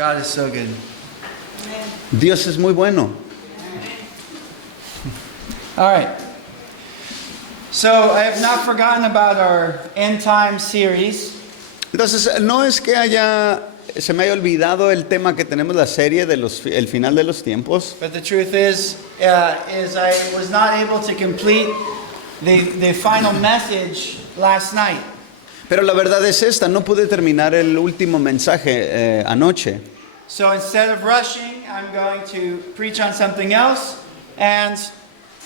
God is so good. Dios es muy bueno. All right. So I have not forgotten about our end time series. Entonces, no es que se me haya olvidado el tema que tenemos, la serie de el final de los tiempos. But the truth is I was not able to complete the final message last night. Pero la verdad es esta, no pude terminar el último mensaje anoche. So instead of rushing, I'm going to preach on something else and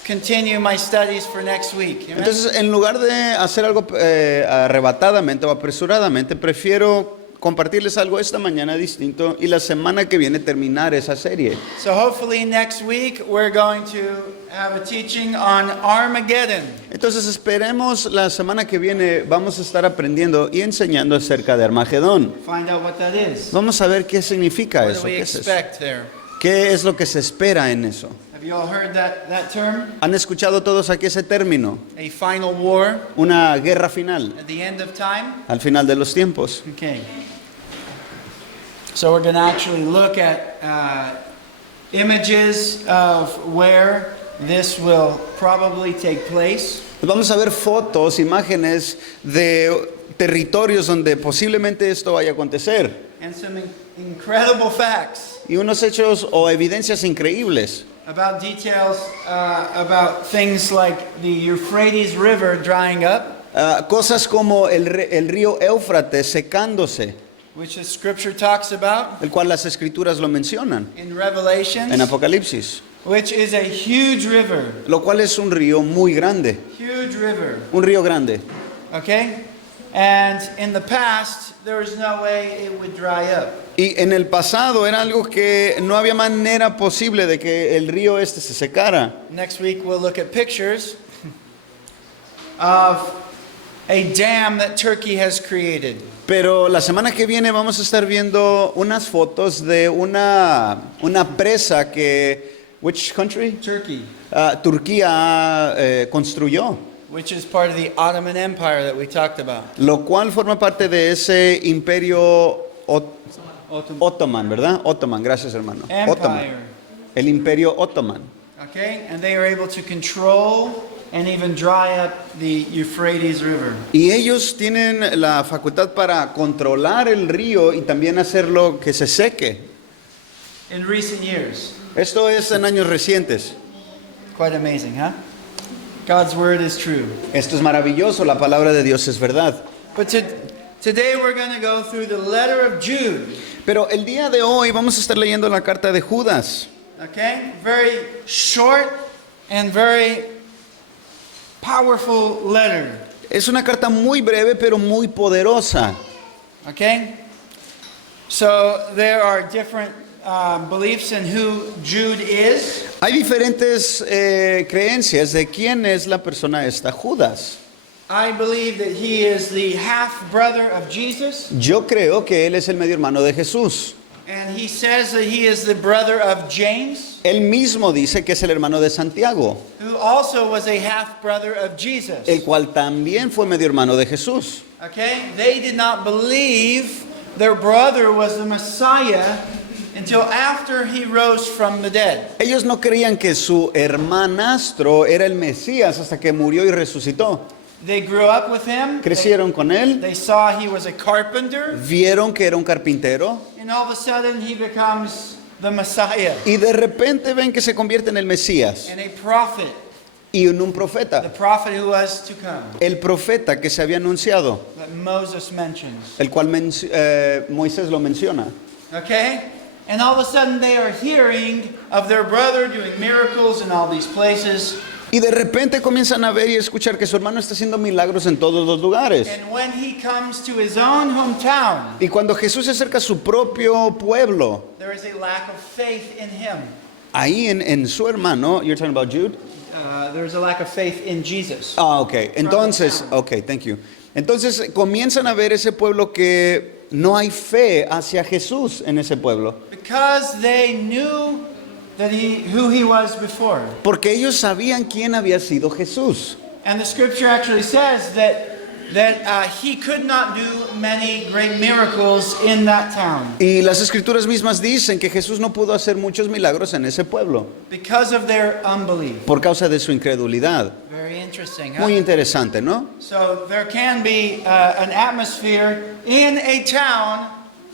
continue my studies for next week. Amen? Entonces, en lugar de hacer algo arrebatadamente o apresuradamente, prefiero compartirles algo esta mañana distinto y la semana que viene terminar esa serie. So hopefully next week we're going to have a teaching on Armageddon. Entonces esperemos la semana que viene vamos a estar aprendiendo y enseñando acerca de Armagedón. Find out what that is. Vamos a ver qué significa What do eso, we qué es eso. expect there? ¿Qué es lo que se espera en eso? Have you all heard that term? ¿Han escuchado todos aquí ese término? A final war Una guerra final, at the end of time? al final de los tiempos. Okay. So we're going to actually look at images of where this will probably take place. Vamos a ver fotos, imágenes de territorios donde posiblemente esto vaya a acontecer. And some incredible facts Y unos hechos o evidencias increíbles. about details about things like the Euphrates River drying up, Cosas como el río Éufrates secándose, which the scripture talks about el cual las escrituras lo mencionan in Revelations, en Apocalipsis, which is a huge river. lo cual es un río muy grande, Huge river. un río grande. Okay? And in the past, there was no way it would dry up. Y en el pasado era algo que no había manera posible de que el río se secara. Next week, we'll look at pictures of a dam that Turkey has created. Pero la semana que viene vamos a estar viendo unas fotos de una presa que, which country? Turkey, Turquía construyó, which is part of the Ottoman Empire that we talked about. lo cual forma parte de ese imperio otomán, ¿verdad? Otomán, gracias hermano. Otomán. Empire. El imperio otomán. Okay? And they are able to control and even dry up the Euphrates River. Y ellos tienen la facultad para controlar el río y también hacerlo que se seque. In recent years. Esto es en años recientes. Quite amazing, huh? God's word is true. Esto es maravilloso, la palabra de Dios es verdad. But today we're going to go through the letter of Jude. Pero el día de hoy vamos a estar leyendo la carta de Judas. Okay? Very short and very powerful letter. Es una carta muy breve pero muy poderosa. Okay? So there are different beliefs in who Jude is. Hay diferentes creencias de quién es la persona esta, Judas. I believe that he is the half brother of Jesus. Yo creo que él es el medio hermano de Jesús. And he says that he is the brother of James, Él mismo dice que es el hermano de Santiago, who also was a half brother of Jesus. el cual también fue medio hermano de Jesús. Okay? They did not believe their brother was the Messiah until after he rose from the dead. Ellos no creían que su hermanastro era el Mesías hasta que murió y resucitó. They grew up with him. Crecieron con él, They saw he was a carpenter, vieron que era un carpintero and all of a sudden he becomes the Messiah y de repente ven que se convierte en el Mesías and a prophet, y en un the profeta. prophet who was to come, El profeta que se había anunciado, that Moses mentions. el cual Moisés lo menciona. Okay? And all of a sudden they are hearing of their brother doing miracles in all these places. Y de repente comienzan a ver y escuchar que su hermano está haciendo milagros en todos los lugares. And when he comes to his own hometown, Y cuando Jesús se acerca a su propio pueblo, there is a lack of faith in him. ahí en su hermano, you're talking about Jude? There is a lack of faith in Jesus. Ok. Entonces, ok, thank you. Entonces comienzan a ver ese pueblo que no hay fe hacia Jesús en ese pueblo. Because they knew that who he was before. Porque ellos sabían quién había sido Jesús. And the scripture actually says that that he could not do many great miracles in that town Y las escrituras mismas dicen que Jesús no pudo hacer muchos milagros en ese pueblo because of their unbelief. por causa de su incredulidad. Very interesting, huh? Muy interesante, ¿no? So there can be an atmosphere in a town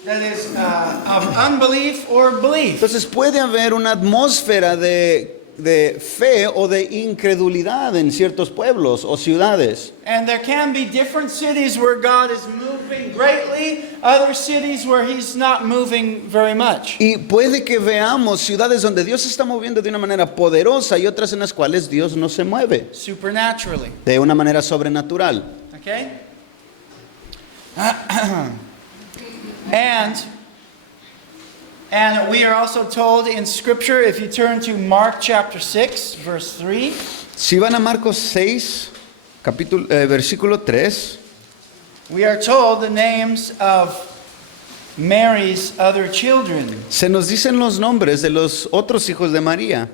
that is of unbelief or belief. Entonces puede haber una atmósfera de fe o de incredulidad en ciertos pueblos o ciudades. And there can be different cities where God is moving greatly, other cities where He's not moving very much. Y puede que veamos ciudades donde Dios se está moviendo de una manera poderosa y otras en las cuales Dios no se mueve Supernaturally. de una manera sobrenatural. Okay? And we are also told in Scripture, if you turn to Mark chapter 6, verse 3, Si van a Marcos 6, versículo 3, we are told the names of Mary's other children. se nos dicen los nombres de los otros hijos de María.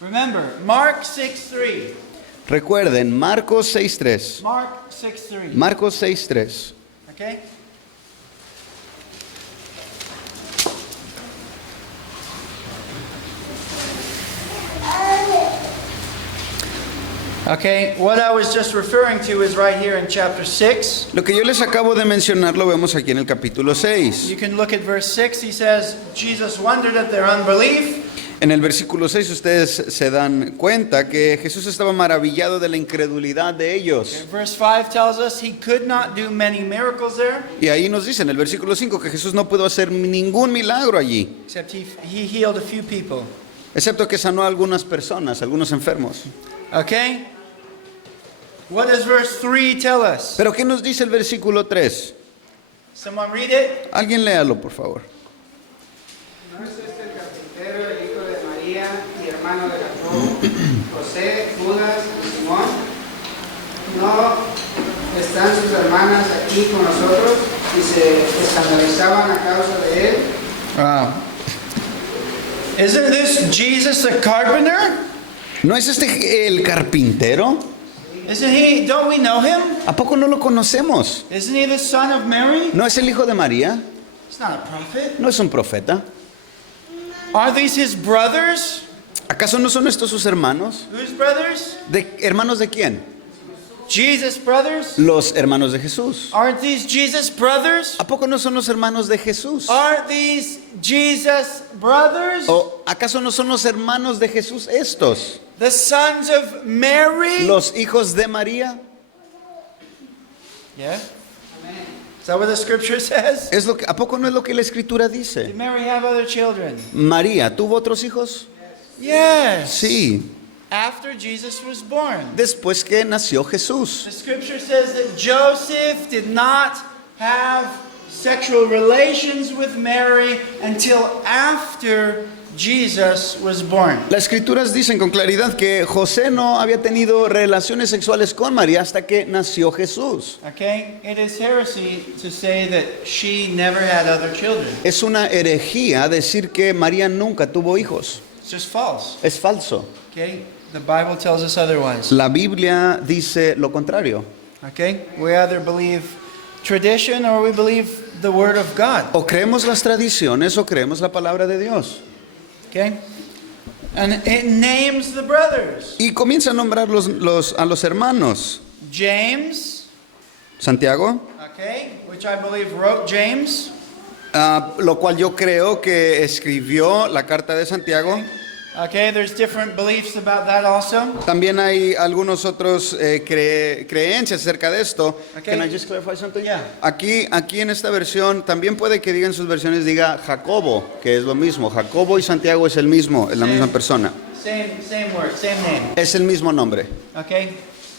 Remember, Mark 6:3. Recuerden, Marcos 6.3. Mark 6:3. Marcos 6.3. Okay? Okay, what I was just referring to is right here in chapter 6. Lo que yo les acabo de mencionar lo vemos aquí en el capítulo 6. You can look at verse 6. He says, Jesus wondered at their unbelief. En el versículo 6 ustedes se dan cuenta que Jesús estaba maravillado de la incredulidad de ellos. Verse 5 tells us he could not do many miracles there, Y ahí nos dice en el versículo 5 que Jesús no pudo hacer ningún milagro allí, except he healed a few people. excepto que sanó a algunas personas, algunos enfermos. Okay? What does verse 3 tell us? Pero ¿qué nos dice el versículo 3? Someone read it. Alguien léalo, por favor. ¿No es este el carpintero, el hijo de María y hermano de Jacobo, José, Judas y Simón? ¿No están sus hermanas aquí con nosotros y se escandalizaban a causa de él? Isn't this Jesus the carpenter? ¿No es este el carpintero? Isn't he? Don't we know him? ¿A poco no lo conocemos? Isn't he the son of Mary? ¿No es el hijo de María? He's not a prophet. ¿No es un profeta? Are these his brothers? ¿Acaso no son estos sus hermanos? Whose brothers? ¿Hermanos de quién? Jesus' brothers? Los hermanos de Jesús. Aren't these Jesus' brothers? ¿A poco no son los hermanos de Jesús? Aren't these Jesus' brothers? ¿O acaso no son los hermanos de Jesús estos? The sons of Mary? ¿Los hijos de María? Yeah. Is that what the scripture says? ¿A poco no es lo que la escritura dice? Did Mary have other children? ¿María tuvo otros hijos? Yes. Sí, After Jesus was born. después que nació Jesús. The scripture says that Joseph did not have sexual relations with Mary until after Jesus was born. Las escrituras dicen con claridad que José no había tenido relaciones sexuales con María hasta que nació Jesús. Okay? It is heresy to say that she never had other children. Es una herejía decir que María nunca tuvo hijos. It's just false. Es falso. Okay? The Bible tells us otherwise. La Biblia dice lo contrario. Okay? We either believe tradition or we believe the word of God. O creemos las tradiciones o creemos la palabra de Dios. Okay? And it names the brothers. Y comienza a nombrar a los hermanos. James, Santiago, okay, which I believe wrote James. lo cual yo creo que escribió la carta de Santiago. Okay, there's different beliefs about that also. También hay algunos otros creencias acerca de esto. Okay. Can I just clarify something? Yeah. Aquí en esta versión también puede que digan sus versiones diga Jacobo, que es lo mismo. Jacobo y Santiago es el mismo, es la Sí. misma persona. Same word, same name. Es el mismo nombre. Okay?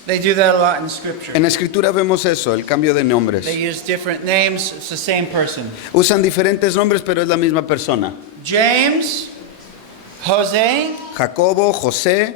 They do that a lot in scripture. En la escritura vemos eso, el cambio de nombres. They use different names, it's the same person. Usan diferentes nombres, pero es la misma persona. James, Jose, Jacobo, José,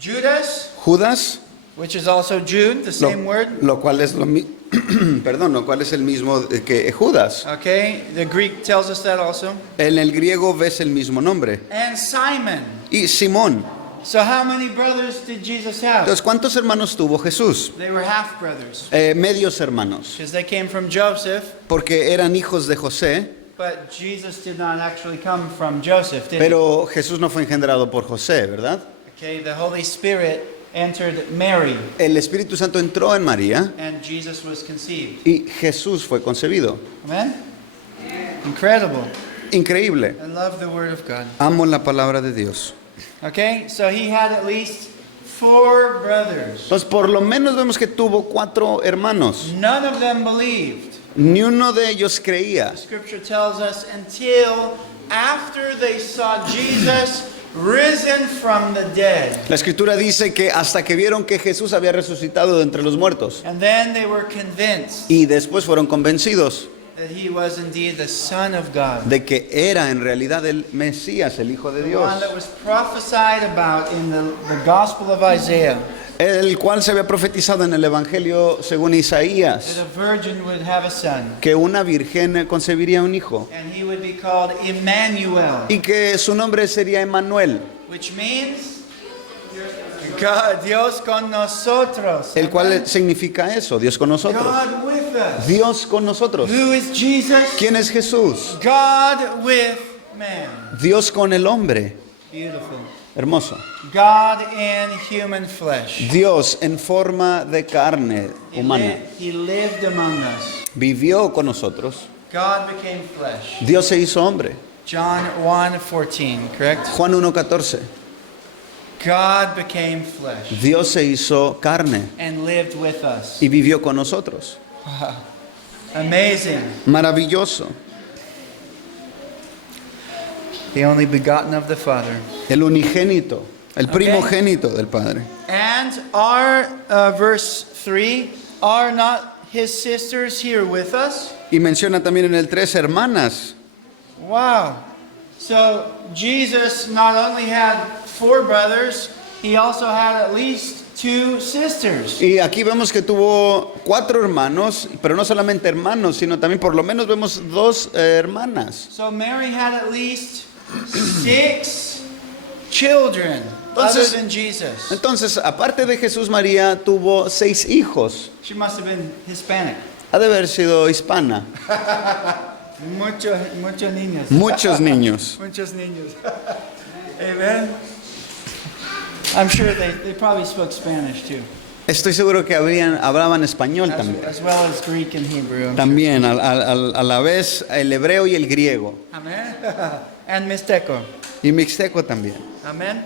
Judas, Judas, which is also Jude, the same word. lo cual es lo cual es el mismo que Judas. Okay? The Greek tells us that also. En el griego ves el mismo nombre. And Simon. Y Simón, So how many brothers did Jesus have? Entonces, ¿cuántos hermanos tuvo Jesús? They were half brothers Medios hermanos, because they came from Joseph, porque eran hijos de José, but Jesus did not actually come from Joseph, did pero Jesús no fue engendrado por José, ¿verdad? he? Okay, the Holy Spirit entered Mary El Espíritu Santo entró en María and Jesus was conceived. y Jesús fue concebido. Amen? Incredible. Increíble. I love the Word of God. Amo la palabra de Dios. Okay, so he had at least 4 brothers. Entonces, por lo menos vemos que tuvo 4 hermanos. None of them believed. Ni uno de ellos creía. The scripture tells us until after they saw Jesus risen from the dead. La escritura dice que hasta que vieron que Jesús había resucitado de entre los muertos And then they were convinced y después fueron convencidos that he was indeed the Son of God. de que era en realidad el Mesías, el Hijo de The Dios, one that was prophesied about in the Gospel of Isaiah. el cual se había profetizado en el Evangelio según That Isaías, a virgin would have a son. que una virgen concebiría un hijo And he would be called Emmanuel. y que su nombre sería Emmanuel, Which means God, Dios con nosotros. el cual significa eso, Dios con nosotros. God with us. Dios con nosotros. Who is Jesus? ¿Quién es Jesús? God with man. Dios con el hombre. Beautiful. Hermoso. God in human flesh. Dios en forma de carne humana. He lived among us. Vivió con nosotros. God became flesh. Dios se hizo hombre. John 1:14, correct? Juan 1:14. God became flesh Dios se hizo carne and lived with us. y vivió con nosotros. Amazing. Maravilloso. The only begotten of the Father. El unigénito, el primogénito del Padre. And our verse 3, are not his sisters here with us? Y menciona también en el 3 hermanas. Wow. So Jesus not only had 4 brothers, he also had at least 2 sisters. Y aquí vemos que tuvo 4 hermanos, pero no solamente hermanos, sino también por lo menos vemos 2 hermanas. So Mary had at least 6 children other Entonces- than Jesus. Entonces, aparte de Jesús, María tuvo 6 hijos. She must have been Hispanic. Ha de haber sido hispana. Muchos niños. Muchos niños. Muchos niños. Amen. I'm sure they probably spoke Spanish too, Estoy seguro que hablaban español también. as well as Greek and Hebrew. También, a la vez, el hebreo y el griego. Amen. And Mixteco. Y mixteco también. Amen.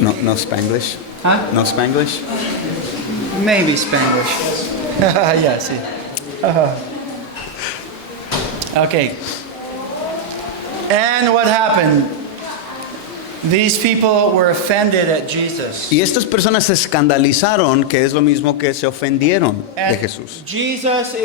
No Spanglish. Huh? No Spanglish. Maybe Spanish. Yeah, sí. Okay. And what happened? These people were offended at Jesus. Y estas personas se escandalizaron, que es lo mismo que se ofendieron de And Jesús. Jesus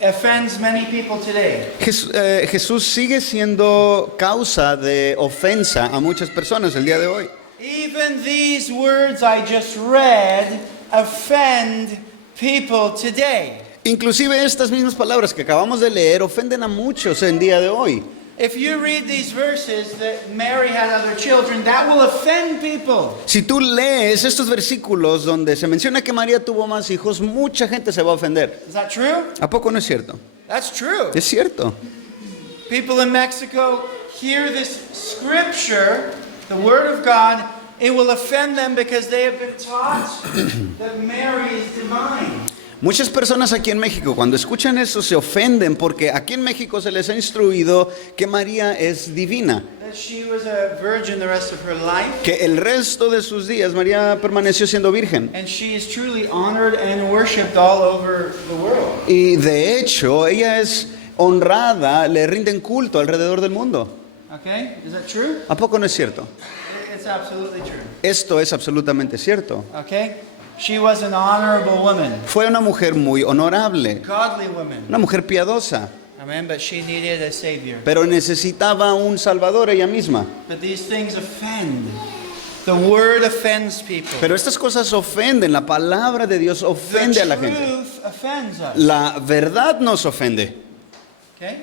offends many people today. Jesús sigue siendo causa de ofensa a muchas personas el día de hoy. Even these words I just read offend people today. Inclusive estas mismas palabras que acabamos de leer ofenden a muchos el día de hoy. If you read these verses that Mary had other children, that will offend people. Si tú lees estos versículos donde se menciona que María tuvo más hijos, mucha gente se va a ofender. Is that true? ¿A poco no es cierto? That's true. Es cierto. People in Mexico hear this scripture, the word of God, it will offend them because they have been taught that Mary is divine. Muchas personas aquí en México cuando escuchan eso se ofenden porque aquí en México se les ha instruido que María es divina, That she was a virgin the rest of her life, que el resto de sus días María permaneció siendo virgen. and she is truly honored and worshipped all over the world. Y de hecho ella es honrada, le rinden culto alrededor del mundo. Okay? Is that true? ¿A poco no es cierto? It's absolutely true. Esto es absolutamente cierto. Okay? She was an honorable woman, Fue una mujer muy honorable, godly woman. una mujer piadosa, Amen. But she needed a savior. pero necesitaba un salvador ella misma. But these things offend. The word offends people. Pero estas cosas ofenden, la palabra de Dios ofende The a la gente. truth offends us. La verdad nos ofende. Okay?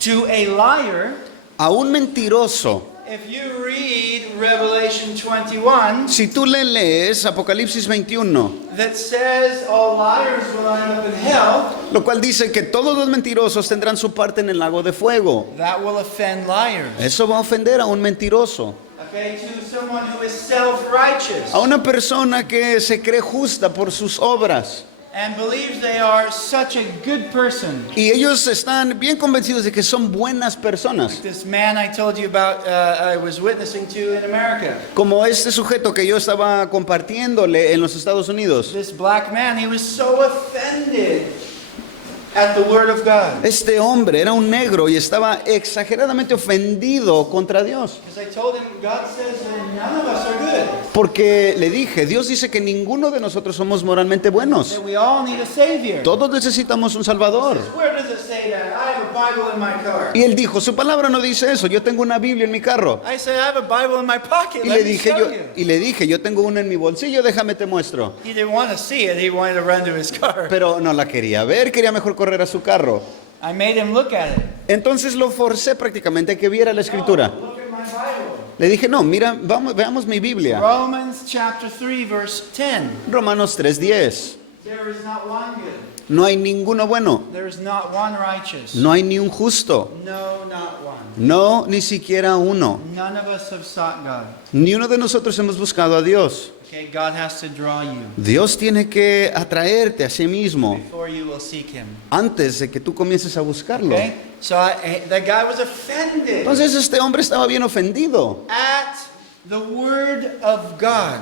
To a liar, a un mentiroso. If you read Revelation 21, Si tú le lees Apocalipsis 21, that says all liars will end up in hell, lo cual dice que todos los mentirosos tendrán su parte en el lago de fuego. that will offend liars. Eso va a ofender a un mentiroso, Okay, to someone who is self-righteous a una persona que se cree justa por sus obras. and believes they are such a good person. Y ellos están bien convencidos de que son buenas personas. This man I told you about, I was witnessing to in America. Como este sujeto que yo estaba compartiéndole en los Estados Unidos. This black man, he was so offended at the word of God. Este hombre era un negro y estaba exageradamente ofendido contra Dios. Because I told him, God says that none of us are good. Porque le dije, Dios dice que ninguno de nosotros somos moralmente buenos. That we all need a savior. Todos necesitamos un Salvador. Where does it say that? I have a Bible in my car. Y él dijo, su palabra no dice eso, yo tengo una Biblia en mi carro. I said, I have a Bible in my pocket. Y Let le me dije, show you. yo tengo una en mi bolsillo, déjame te muestro. He didn't want to see it. He wanted to run to his car. Pero no la quería ver, quería mejor correr a su carro. I made him look at it. Entonces lo forcé prácticamente a que viera la escritura. Look at my Bible. Le dije, no, mira, veamos mi Biblia. Romans chapter 3, verse 10. Romanos 3:10. There is not one good. No hay ninguno bueno, There is not one righteous. no hay ni un justo, No, not one. no, ni siquiera uno. None of us have sought God. Ni uno de nosotros hemos buscado a Dios. Okay, God has to draw you Dios tiene que atraerte a sí mismo before you will seek Him. antes de que tú comiences a buscarlo. Okay? So that guy was offended Entonces este hombre estaba bien ofendido at the word of God.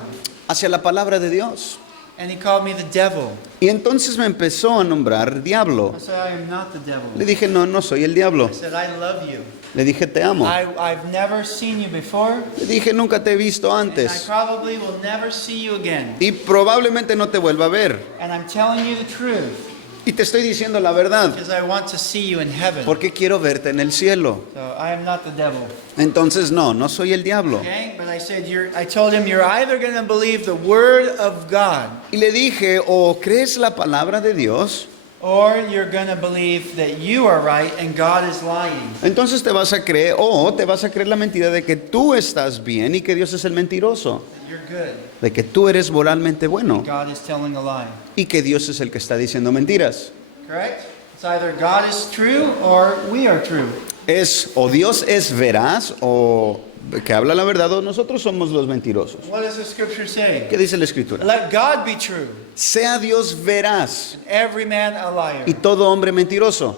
hacia la palabra de Dios. And he called me the devil. Y entonces me empezó a nombrar diablo. I said, I am not the devil. Le dije, no, no soy el diablo. I said, I love you. Le dije, te amo. I've never seen you before, Le dije, nunca te he visto and I antes. probably will never see you again. Y probablemente no te vuelva a ver. And I'm telling you the truth Y te estoy diciendo la verdad, because I want to see you in heaven. porque quiero verte en el cielo. So I am not the devil. Entonces, no, no soy el diablo. Okay? But I said, I told him, you're either going to believe the word of God Y le dije, o crees la palabra de Dios, or you're going to believe that you are right and God is lying. entonces te vas a creer, o te vas a creer la mentira de que tú estás bien y que Dios es el mentiroso, That you're good. de que tú eres moralmente bueno God is telling a lie. y que Dios es el que está diciendo mentiras. Correct? It's either God is true or we are true. Es o Dios es veraz o que habla la verdad o nosotros somos los mentirosos. What does the scripture say? ¿Qué dice la escritura? Let God be true Sea Dios veraz and every man a liar. y todo hombre mentiroso.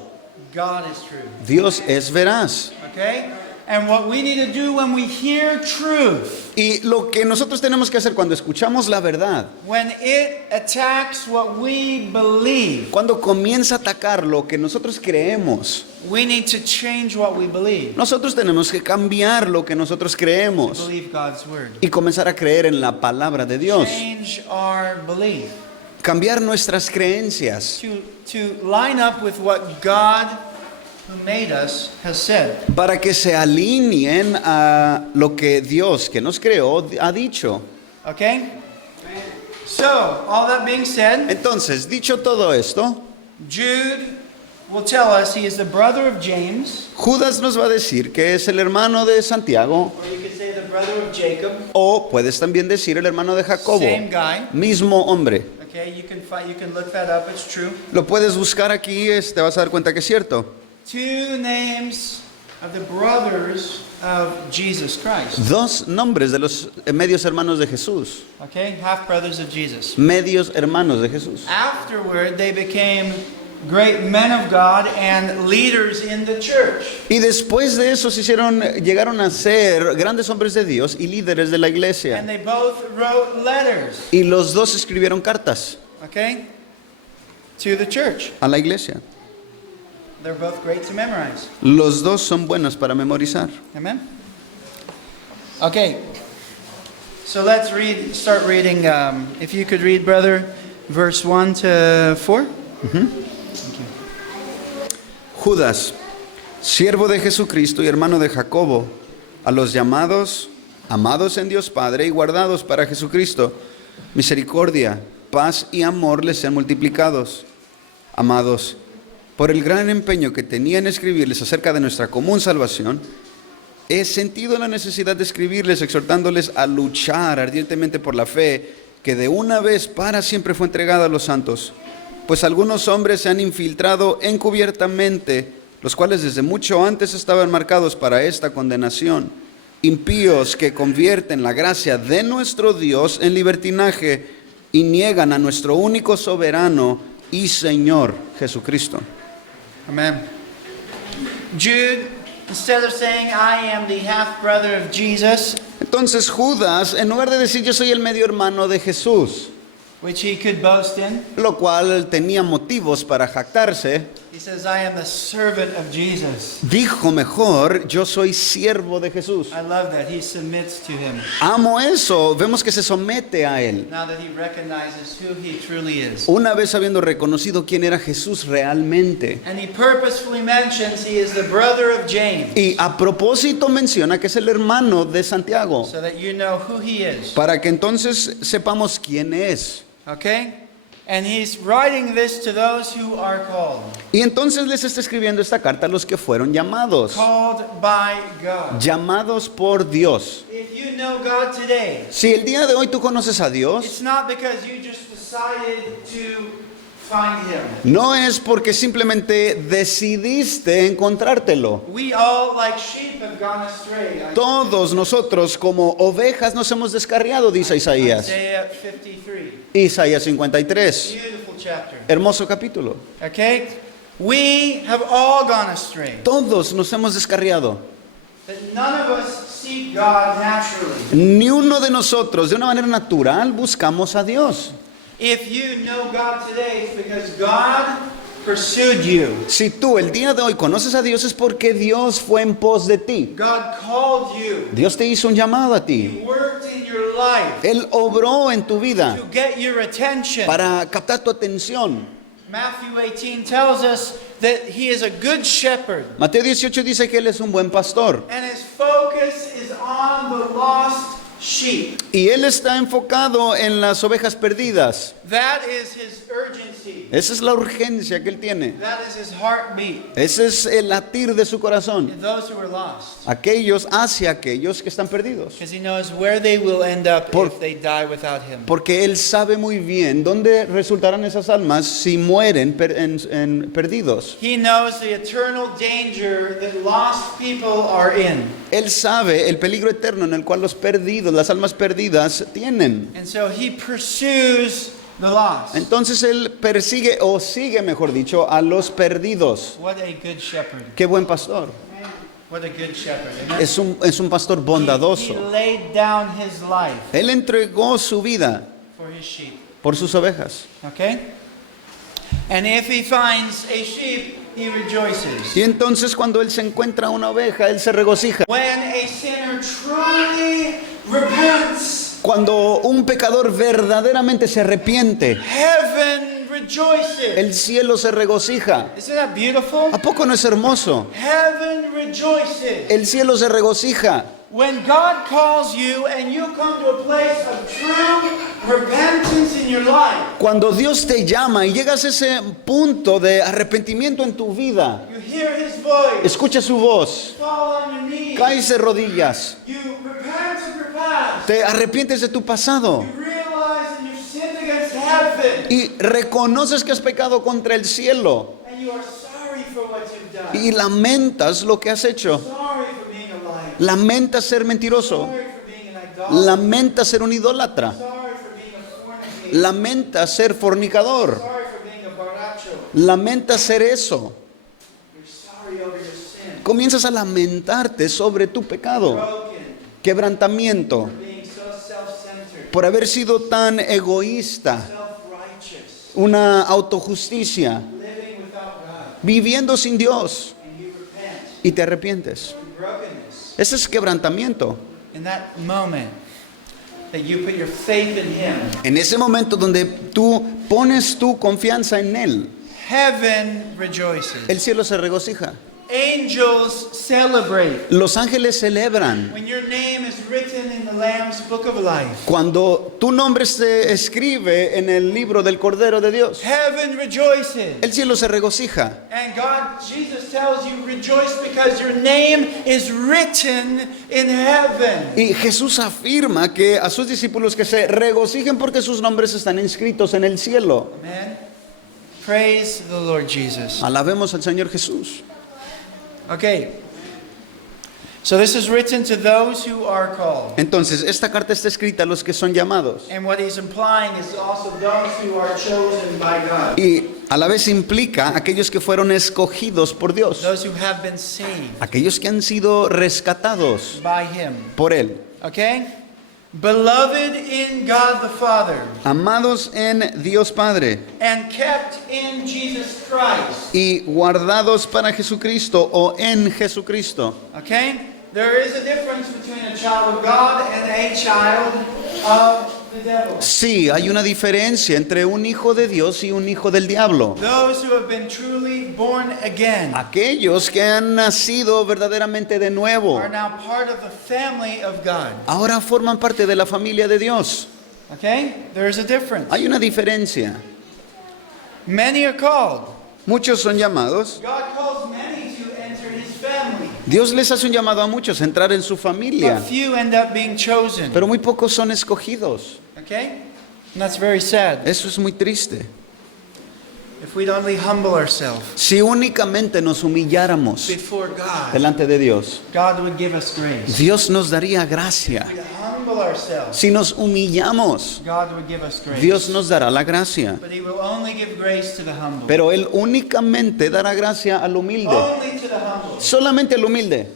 God is true. Dios es veraz. Okay? And what we need to do when we hear truth, Y lo que nosotros tenemos que hacer cuando escuchamos la verdad, when it attacks what we believe, cuando comienza a atacar lo que nosotros creemos, we need to change what we believe. nosotros tenemos que cambiar lo que nosotros creemos Believe God's word. y comenzar a creer en la palabra de Dios. Change our belief Cambiar nuestras creencias to line up with what God who made us has said. para que se alineen a lo que Dios que nos creó ha dicho. Okay? So, all that being said, Entonces, dicho todo esto, Jude will tell us he is the brother of James, Judas nos va a decir que es el hermano de Santiago, or you could say the brother of Jacob, o puedes también decir el hermano de Jacobo, same guy. mismo hombre. Okay, you can look that up, it's true. Lo puedes buscar aquí, te vas a dar cuenta que es cierto. Two names of the brothers of Jesus Christ. Dos nombres de los medios hermanos de Jesús. Okay, half brothers of Jesus. Medios hermanos de Jesús. Afterward, they became great men of God and leaders in the church. Y después de eso llegaron a ser grandes hombres de Dios y líderes de la And iglesia. they both wrote letters, Y los dos escribieron cartas okay, to the church. a la iglesia. They're both great to memorize. Los dos son buenos para memorizar. Amen. Okay. So let's start reading. If you could read, brother, verse 1 to 4. Judas, siervo de Jesucristo y hermano de Jacobo, a los llamados, amados en Dios Padre y guardados para Jesucristo, misericordia, paz y amor les sean multiplicados. Amados, por el gran empeño que tenía en escribirles acerca de nuestra común salvación, he sentido la necesidad de escribirles, exhortándoles a luchar ardientemente por la fe que de una vez para siempre fue entregada a los santos. Pues algunos hombres se han infiltrado encubiertamente, los cuales desde mucho antes estaban marcados para esta condenación. Impíos que convierten la gracia de nuestro Dios en libertinaje y niegan a nuestro único soberano y Señor Jesucristo. Amen. Jude, instead of saying, I am the half-brother of Jesus, Entonces Judas, en lugar de decir yo soy el medio hermano de Jesús, which he could boast in, lo cual tenía motivos para jactarse, he says, I am the servant of Jesus. dijo mejor, yo soy siervo de Jesús. I love that. He submits to him Amo eso, vemos que se somete a él. now that he recognizes who he truly is. Una vez habiendo reconocido quién era Jesús realmente. And he purposefully mentions he is the brother of James, Y a propósito menciona que es el hermano de Santiago, so that you know who he is. para que entonces sepamos quién es. Okay? And he's writing this to those who are called. Y entonces les está escribiendo esta carta a los que fueron llamados. Called by God. Llamados por Dios. If you know God today, Si el día de hoy tú conoces a Dios, it's not because you just decided to find him. no es porque simplemente decidiste encontrártelo. We all, like sheep, have gone astray. Todos nosotros como ovejas nos hemos descarriado, dice Isaías. Isaiah 53. Isaías 53. Beautiful chapter. Hermoso capítulo. Okay? We have all gone astray. Todos nos hemos descarriado. That none of us seek God naturally. Ni uno de nosotros de una manera natural buscamos a Dios. If you know God today, it's because God pursued you. Si tú el día de hoy conoces a Dios es porque Dios fue en pos de ti. God called you. Dios te hizo un llamado a ti. He worked in your life Él obró en tu vida to get your attention. para captar tu atención. Matthew 18 tells us that he is a good shepherd, Mateo 18 dice que Él es un buen pastor. and his focus is on the lost sheep. Y Él está enfocado en las ovejas perdidas. That is his urgency. Esa es la urgencia que Él tiene. That is his heartbeat. Ese es el latir de su corazón. Those who are lost. Aquellos hacia aquellos que están perdidos. Because he knows where they will end up Por- if they die without him. Porque Él sabe muy bien dónde resultarán esas almas si mueren perdidos. He knows the eternal danger that lost people are in. Él sabe el peligro eterno en el cual los perdidos, las almas perdidas tienen. And so he pursues the lost. Entonces Él persigue o sigue, mejor dicho, a los perdidos. What a good shepherd. Qué buen pastor. What a good shepherd. Amen. Es un pastor He bondadoso. laid down his life Él entregó su vida for his sheep. por sus ovejas. Okay? And if he finds a sheep, he rejoices. Y entonces cuando Él se encuentra una oveja, Él se regocija. When a sinner truly repents, Cuando un pecador verdaderamente se arrepiente, heaven rejoices. el cielo se regocija. Isn't that beautiful? ¿A poco no es hermoso? Heaven rejoices. El cielo se regocija. When God calls you and you come to a place of true repentance in your life, Cuando Dios te llama y llegas a ese punto de arrepentimiento en tu vida, you hear his voice, escucha su voz, fall on your knees, caes de rodillas, you repent of your past, te arrepientes de tu pasado you realize that you've sinned against heaven, y reconoces que has pecado contra el cielo and you are sorry for what you've done. y lamentas lo que has hecho. Sorry for being a liar. Lamentas ser mentiroso, Sorry for being an idolater. lamentas ser un idólatra, Sorry for being a fornicator. lamentas ser fornicador, Sorry for being a borracho. lamentas ser eso. You're sorry over your sin. Comienzas a lamentarte sobre tu pecado, Broken. quebrantamiento, Being so self-centered. por haber sido tan egoísta, Self-righteous. una autojusticia, Living without God. viviendo sin Dios And you repent y te arrepientes. of brokenness. Ese es quebrantamiento. In that moment that you put your faith in him, En ese momento donde tú pones tu confianza en Él, heaven rejoices. el cielo se regocija. Angels celebrate Los ángeles celebran when your name is written in the Lamb's Book of Life. cuando tu nombre se escribe en el libro del Cordero de Dios. Heaven rejoices. El cielo se regocija. And God, Jesus tells you, rejoice because your name is written in heaven. Y Jesús afirma que a sus discípulos que se regocijen porque sus nombres están inscritos en el cielo. Amen. Praise the Lord Jesus. Alabemos al Señor Jesús. Okay. So this is written to those who are called. Entonces, esta carta está escrita a los que son llamados. And what he's implying is also those who are chosen by God. Y a la vez implica aquellos que fueron escogidos por Dios. Those who have been saved Aquellos que han sido rescatados by him. por Él. Okay? Beloved in God the Father Amados en Dios Padre and kept in Jesus Christ. y guardados para Jesucristo o en Jesucristo. Okay? There is a difference between a child of God and a child of the devil. Sí, hay una diferencia entre un hijo de Dios y un hijo del diablo. Those who have been truly born again Aquellos que han nacido verdaderamente de nuevo, are now part of the family of God. ahora forman parte de la familia de Dios. Okay? There is a difference. Hay una diferencia. Many are called. Muchos son llamados. God calls many to enter his family. Dios les hace un llamado a muchos a entrar en su familia, But few end up being chosen. pero muy pocos son escogidos. Okay? And that's very sad. Eso es muy triste. If we'd only humble ourselves Si únicamente nos humilláramos before God, delante de Dios, God would give us grace. Dios nos daría gracia. If we humble ourselves, Si nos humillamos, God would give us grace. Dios nos dará la gracia. But he will only give grace to the humble. Pero Él únicamente dará gracia al humilde. Only to the humble. Solamente al humilde.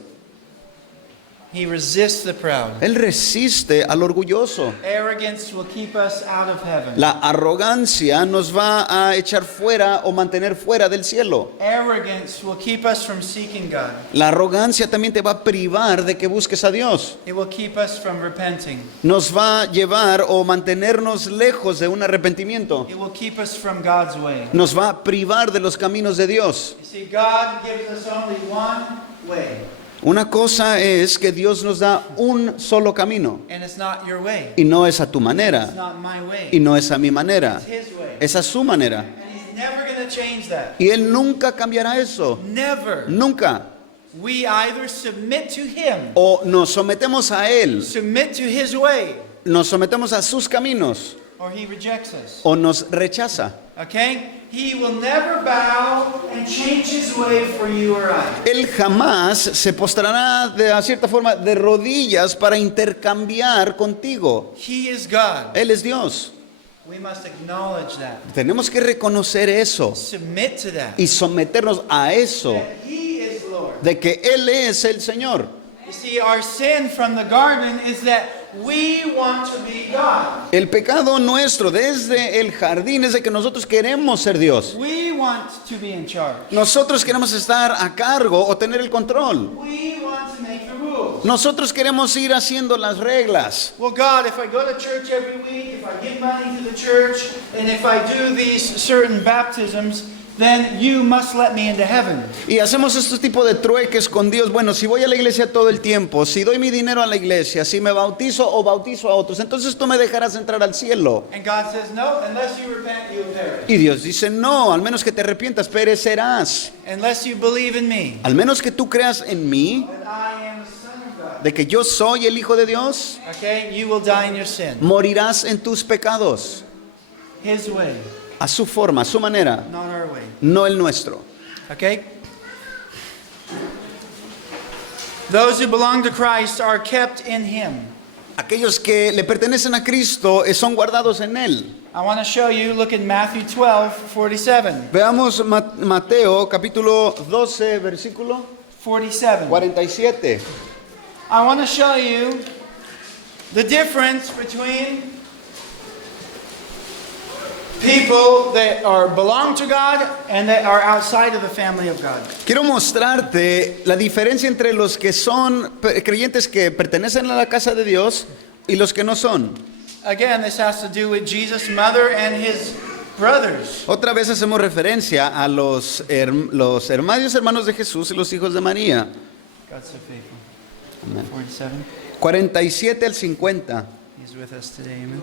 He resists the proud. Él resiste al orgulloso. Arrogance will keep us out of heaven. La arrogancia nos va a echar fuera o mantener fuera del cielo. Arrogance will keep us from seeking God. La arrogancia también te va a privar de que busques a Dios. It will keep us from repenting. Nos va a llevar o mantenernos lejos de un arrepentimiento. It will keep us from God's way. Nos va a privar de los caminos de Dios. You see, God gives us only one way, Una cosa es que Dios nos da un solo camino and it's not your way. y no es a tu manera It's not my way. y no es a mi manera, It's his way. es a su manera. And he's never going to change that. Y Él nunca cambiará eso, Never. nunca. We either submit to him, O nos sometemos a Él, submit to his way, nos sometemos a sus caminos or he rejects us. o nos rechaza. Okay? He will never bow and change his way for you or I. Él jamás se postrará de a cierta forma de rodillas para intercambiar contigo. He is God. Él es Dios. We must acknowledge that. Tenemos que reconocer eso Submit to that. y someternos a eso, That he is Lord. de que Él es el Señor. You see, our sin from the garden is that we want to be God. El pecado nuestro desde el jardín es de que nosotros queremos ser Dios. We want to be in charge. Nosotros queremos estar a cargo o tener el control. We want to make the rules. Nosotros queremos ir haciendo las reglas. Well, God, if I go to church every week, if I give money to the church, and if I do these certain baptisms, then you must let me into heaven. Y hacemos este tipo de trueques con Dios. Bueno, si voy a la iglesia todo el tiempo, si doy mi dinero a la iglesia, si me bautizo o bautizo a otros, entonces tú me dejarás entrar al cielo. And God says, no, unless you repent, you'll perish. Y Dios dice, no, al menos que te arrepientas, perecerás. Unless you believe in me, Al menos que tú creas en mí, that I am the Son of God. de que yo soy el Hijo de Dios, Okay, you will die in your sin. morirás en tus pecados. His way, A su forma, a su manera, not our way. no el nuestro. Okay? Those who belong to Christ are kept in him. Aquellos que le pertenecen a Cristo son guardados en Él. I want to show you, look in Matthew 12:47. Veamos Mateo capítulo 12, versículo 47. 47. I want to show you the difference between people that belong to God and that are outside of the family of God. Quiero mostrarte la diferencia entre los que son creyentes que pertenecen a la casa de Dios y los que no son. Again, this has to do with Jesus' mother and his brothers. Otra vez hacemos referencia a los hermanos de Jesús y los hijos de María. God's so faithful. Amén. 47. 47 al 50. He's with us today. Amen.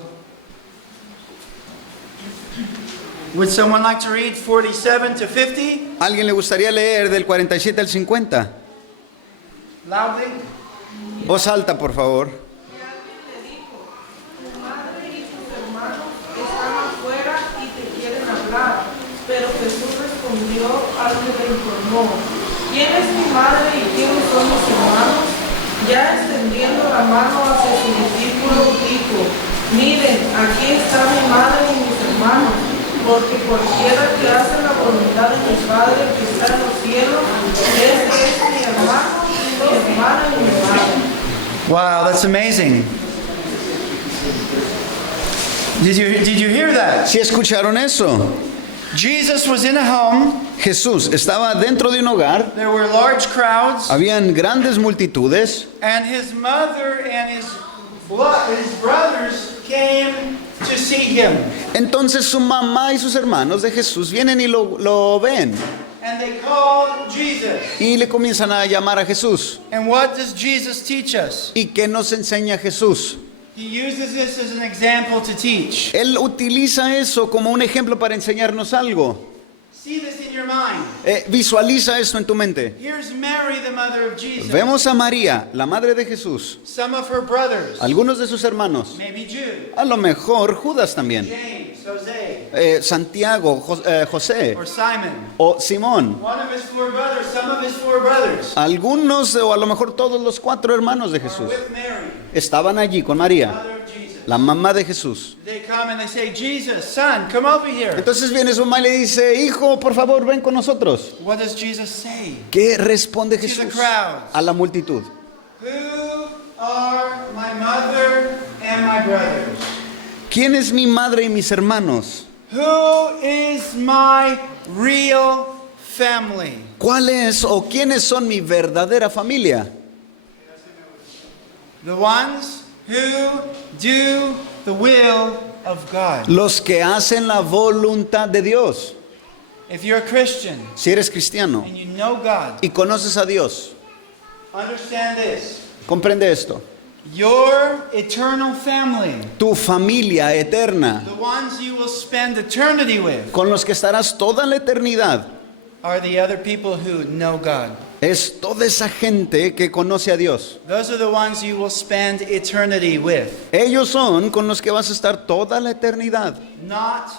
Would someone like to read 47 to 50? ¿Alguien le gustaría leer del 47 al 50? Loudly. Voz alta, por favor. Y alguien le dijo, tu madre y tus hermanos están afuera y te quieren hablar. Pero Jesús respondió al que le informó, ¿quién es mi madre y quiénes son mis hermanos? Ya extendiendo la mano hacia su discípulo, dijo, miren, aquí está mi madre y mis hermanos, porque cualquiera que hace la voluntad de mi Padre que está en los cielos, ese es mi hermano y mi hermana y mi madre. Wow, that's amazing. Did you hear that? ¿Sí escucharon eso? Jesus was in a home. Jesús estaba dentro de un hogar, There were large crowds, habían grandes multitudes and his mother and his brothers came to see him. entonces su mamá y sus hermanos de Jesús vienen y lo ven And they called Jesus. y le comienzan a llamar a Jesús. And what does Jesus teach us? ¿Y qué nos enseña Jesús? He uses this as an example to teach. Él utiliza eso como un ejemplo para enseñarnos algo. See this in your mind. Visualiza esto en tu mente. Here's Mary, the mother of Jesus. Vemos a María, la madre de Jesús, Some of her brothers, algunos de sus hermanos, maybe Jude, a lo mejor Judas también, James, Jose, Santiago, José or Simon. o Simón, One of his four brothers, some of his four brothers algunos o a lo mejor todos los 4 hermanos de are Jesús with Mary, estaban allí con María, mother of Jesus. la mamá de Jesús. They come and they say, Jesus, son, come over here. Entonces viene su mamá y le dice, hijo, por favor, ven con nosotros. What does Jesus say? ¿Qué responde To the Jesús crowds. a la multitud? Who are my mother and my brothers? ¿Quién es mi madre y mis hermanos? Who is my real family? ¿Cuál es o quiénes son mi verdadera familia? The ones who do the will of God. Los que hacen la voluntad de Dios. If you're a Christian Si eres cristiano and you know God, y conoces a Dios, understand this. comprende esto. Your eternal family, Tu familia eterna, the ones you will spend eternity with, con los que estarás toda la eternidad, are the other people who know God. es toda esa gente que conoce a Dios. Those are the ones you will spend eternity with, Ellos son con los que vas a estar toda la eternidad. not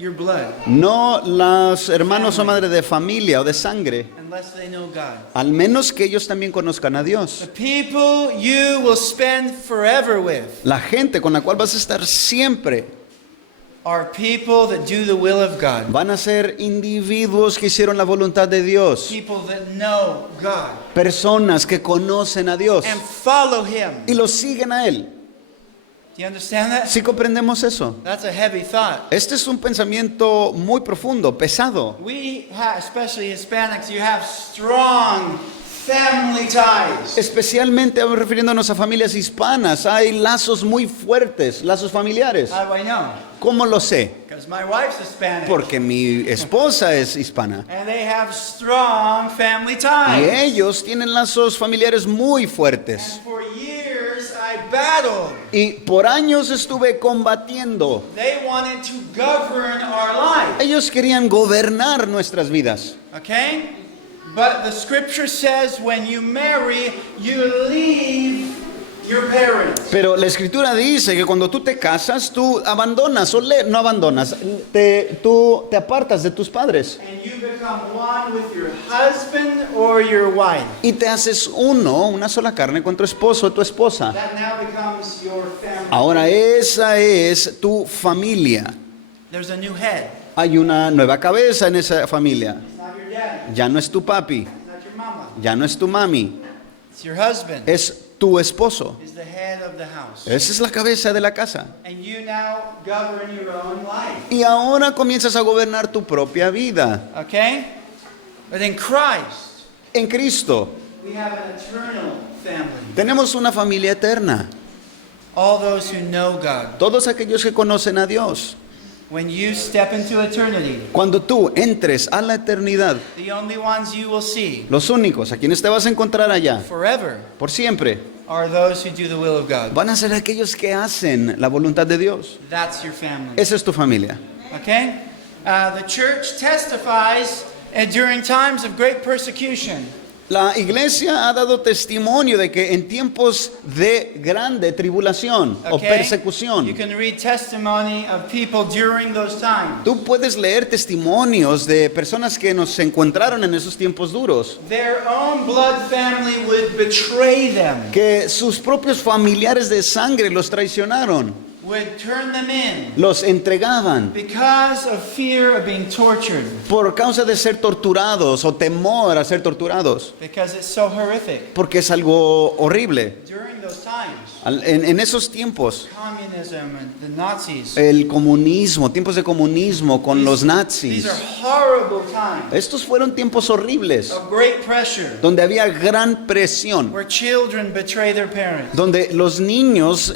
your blood, No los hermanos o madre de familia o de sangre, unless they know God. al menos que ellos también conozcan a Dios. The people you will spend forever with La gente con la cual vas a estar siempre are people that do the will of God, van a ser individuos que hicieron la voluntad de Dios, people that know God personas que conocen a Dios and follow Him. y lo siguen a Él. Do you understand that? ¿Sí comprendemos eso? That's a heavy thought. Este es un pensamiento muy profundo, pesado. We have, especially Hispanics, you have strong family ties. Especialmente refiriéndonos a familias hispanas, hay lazos muy fuertes, lazos familiares. How do I know? ¿Cómo lo sé? Because my wife's Hispanic. Porque mi esposa es hispana. And they have strong family Y ties. ellos tienen lazos familiares muy fuertes. And for years I battled. Y por años estuve combatiendo. They wanted to govern our life. Ellos querían gobernar nuestras vidas. Okay? But the scripture says when you marry, you leave your parents. Pero la escritura dice que cuando tú te casas, tú abandonas no abandonas, tú te apartas de tus padres And you become one with your husband or your wife. y te haces una sola carne con tu esposo o tu esposa. That now becomes your family. Ahora esa es tu familia. There's a new head. Hay una nueva cabeza en esa familia. It's not your daddy. Ya no es tu papi, It's not your mama. ya no es tu mami, It's your husband. es tu esposo. Is the head of the house. Esa es la cabeza de la casa. And you now govern your own life. Y ahora comienzas a gobernar tu propia vida. Okay? But in Christ, En Cristo we have an eternal family. tenemos una familia eterna. All those who know God. Todos aquellos que conocen a Dios. when you step into eternity, Cuando tú entres a la eternidad, the only ones you will see los únicos a quienes te vas a encontrar allá, forever por siempre, are those who do the will of God. van a ser aquellos que hacen la voluntad de Dios. That's your family. Esa es tu familia. Okay? The church testifies during times of great persecution. La iglesia ha dado testimonio de que en tiempos de grande tribulación o Okay? You persecución, can read testimony of people during those times. tú puedes leer testimonios de personas que nos encontraron en esos tiempos duros, Their own blood family would betray them, que sus propios familiares de sangre los traicionaron, would turn them in los entregaban because of fear of being tortured, por causa de ser torturados o temor a ser torturados, because it's so horrific. porque es algo horrible. During those times, En esos tiempos, communism and the Nazis, el comunismo, tiempos de comunismo con los these nazis, are horrible times estos fueron tiempos horribles, of great pressure, donde había gran presión, where children betray their parents, donde los niños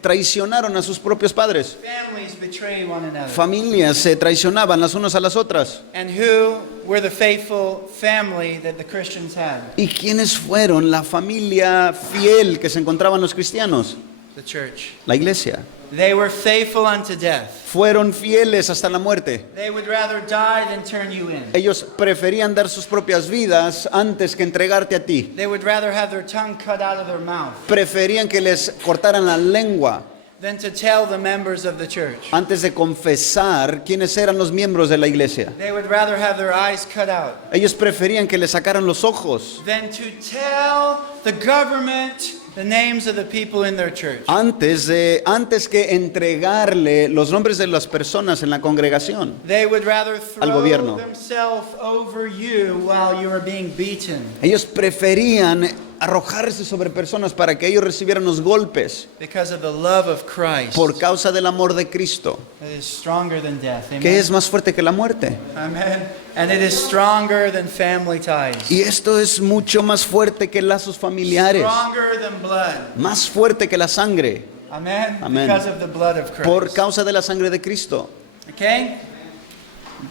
traicionaron a sus propios padres, families betray one another. familias se traicionaban las unas a las otras. And who were the faithful family that the Christians had? ¿Y quiénes fueron la familia fiel que se encontraban los cristianos? The church. La iglesia. They were faithful unto death. Fueron fieles hasta la muerte. They would rather die than turn you in. Ellos preferían dar sus propias vidas antes que entregarte a ti. They would rather have their tongue cut out of their mouth Preferían que les cortaran la lengua than to tell the members of the church. antes de confesar quiénes eran los miembros de la iglesia. They would rather have their eyes cut out Ellos preferían que les sacaran los ojos than to tell the government the names of the people in their church. antes que entregarle los nombres de las personas en la congregación. They would rather Al throw gobierno. themselves over you while you are being beaten Ellos preferían arrojarse sobre personas para que ellos recibieran los golpes because of the love of Christ. por causa del amor de Cristo, It is stronger than death. Amen. que es más fuerte que la muerte. Amen. And it is stronger than family ties. Y esto es mucho más fuerte que lazos familiares, Stronger than blood. más fuerte que la sangre, Amen. Amen. Because of the blood of Christ. por causa de la sangre de Cristo. Okay?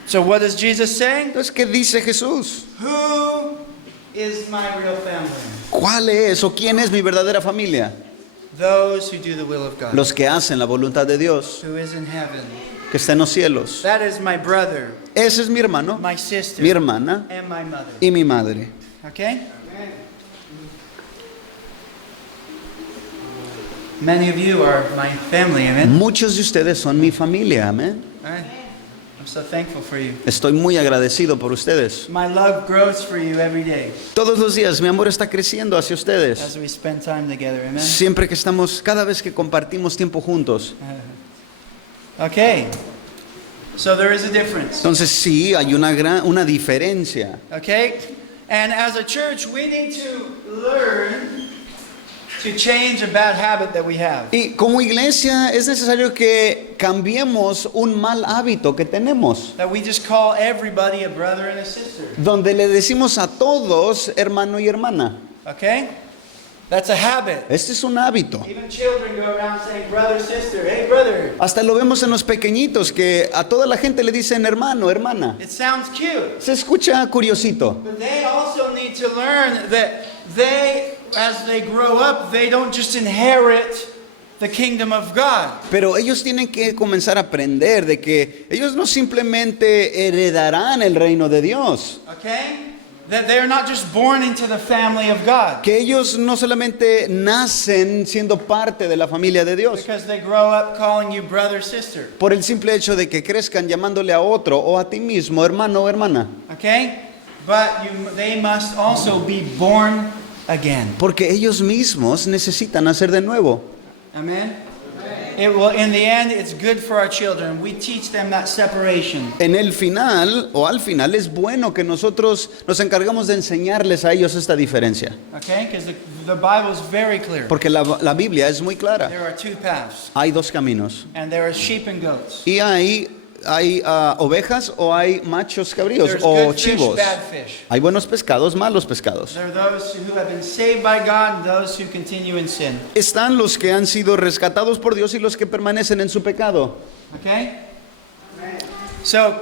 So what is Jesus saying? Entonces, ¿qué dice Jesús? Who is my real family? ¿Cuál es o quién es mi verdadera familia? Those who do the will of God. Los que hacen la voluntad de Dios, Who is in heaven. que está en los cielos. That is my brother, Ese es mi hermano, my sister, mi hermana and my mother. y mi madre. Okay? Many of you are my family. Amen. Muchos de ustedes son mi familia, amén. All right. I'm so thankful for you. Estoy muy agradecido por ustedes. My love grows for you every day Todos los días mi amor está creciendo hacia ustedes. as we spend time together. Amen. Siempre que estamos, cada vez que compartimos tiempo juntos. Okay. So there is a difference. Entonces sí, hay una diferencia. Okay? And as a church, we need to learn to change a bad habit that we have. Y como iglesia es necesario que cambiemos un mal hábito que tenemos, That we just call everybody a brother and a sister. donde le decimos a todos hermano y hermana. Okay? That's a habit. Este es un hábito. Even children go around saying brother, sister, hey brother. Hasta lo vemos en los pequeñitos que a toda la gente le dicen hermano, hermana. It sounds cute. Se escucha curiosito. But they also need to learn that they, as they grow up, they don't just inherit the kingdom of God. Pero ellos tienen que comenzar a aprender de que ellos no simplemente heredarán el reino de Dios, Okay? That they're not just born into the family of God. que ellos no solamente nacen siendo parte de la familia de Dios, Because they grow up calling you brother, sister. por el simple hecho de que crezcan llamándole a otro o a ti mismo hermano o hermana, Okay? But they must also be born again. porque ellos mismos necesitan nacer de nuevo. Amen? It will, in the end, it's good for our children. We teach them that separation. En el final o al final es bueno que nosotros nos encargamos de enseñarles a ellos esta diferencia, Okay? Because the Bible is very clear. porque la Biblia es muy clara. There are two paths. Hay dos caminos And there are sheep and goats. y hay ovejas o hay machos cabríos There's o good fish, chivos. bad fish. Hay buenos pescados, malos pescados. There are those who have been saved by God and those who continue in sin. Están los que han sido rescatados por Dios y los que permanecen en su pecado. Okay? So,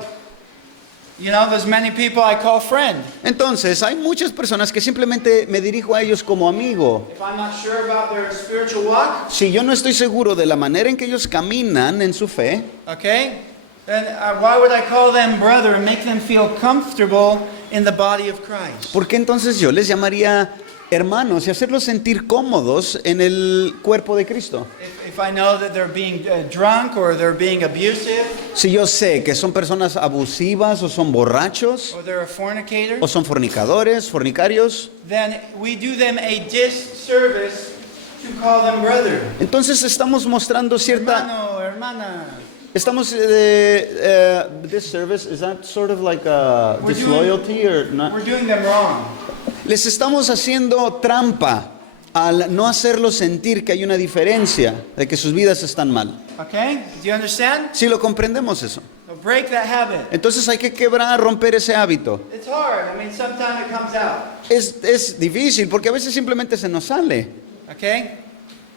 there's many people I call friend. Entonces, hay muchas personas que simplemente me dirijo a ellos como amigo. If I'm not sure about their spiritual walk, Si yo no estoy seguro de la manera en que ellos caminan en su fe, okay, then why would I call them brother and make them feel comfortable in the body of Christ? ¿por qué entonces yo les llamaría hermanos y hacerlos sentir cómodos en el cuerpo de Cristo? If I know that they're being drunk or they're being abusive Si yo sé que son personas abusivas o son borrachos or they're a fornicator, o son fornicarios, then we do them a disservice to call them brother. entonces estamos mostrando cierta... Hermano, hermana. Estamos, this service, is that sort of like a We're doing- disloyalty or not? We're doing them wrong. Les estamos haciendo trampa al no hacerlos sentir que hay una diferencia, de que sus vidas están mal. Okay? Do you understand? Si lo comprendemos eso. So break that habit. Entonces hay que romper ese hábito. It's hard. I mean, sometimes it comes out. Es difícil porque a veces simplemente se nos sale. Okay?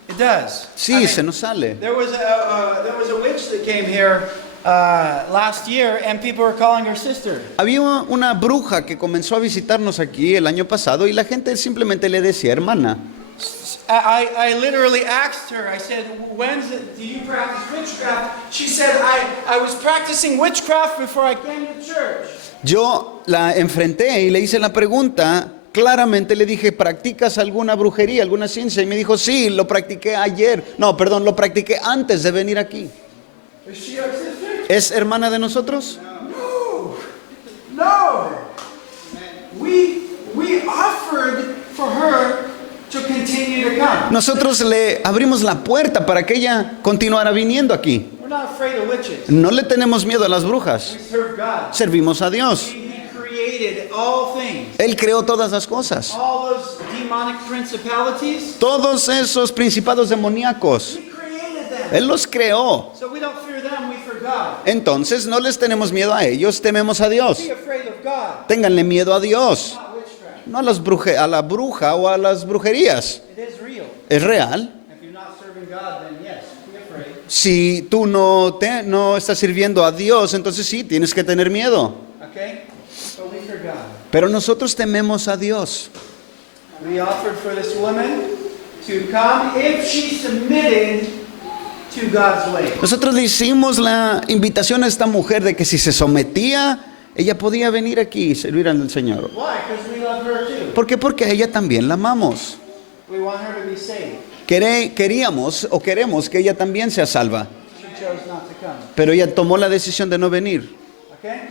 It does. Sí, I mean, se nos sale. There was a witch that came here last year, and people were calling her sister. Había una bruja que comenzó a visitarnos aquí el año pasado y la gente simplemente le decía hermana. I literally asked her, I said, do you practice witchcraft? She said, I was practicing witchcraft before I came to church. Yo la enfrenté y le hice la pregunta, claramente le dije, ¿practicas alguna brujería, alguna ciencia? Y me dijo, sí, lo practiqué ayer. No, perdón, lo practiqué antes de venir aquí. Is she our sister? ¿Es hermana de nosotros? No. We offered for her to continue to come. Nosotros le abrimos la puerta para que ella continuara viniendo aquí. We're not afraid of witches. No le tenemos miedo a las brujas. We serve God. Servimos a Dios. He created all things. Él creó todas las cosas. All those demonic principalities, Todos esos principados demoníacos. He created them. Él los creó. So we don't fear them, we fear God. Entonces no les tenemos miedo a ellos, tememos a Dios. Be afraid of God, Ténganle miedo a Dios. not witchcraft. No a la bruja o a las brujerías. It is real. Es real. If you're not serving God, then yes, be afraid. Si tú no estás sirviendo a Dios, entonces sí, tienes que tener miedo. Okay? But we fear God. Pero nosotros tememos a Dios. We offered for this woman to come if she submitted to God's way. Nosotros le hicimos la invitación a esta mujer de que si se sometía, ella podía venir aquí y servir al Señor. Why? Because we love her too. ¿Por qué? Porque a ella también la amamos. We want her to be saved. Queríamos o queremos que ella también sea salva, She chose not to come. pero ella tomó la decisión de no venir. Okay?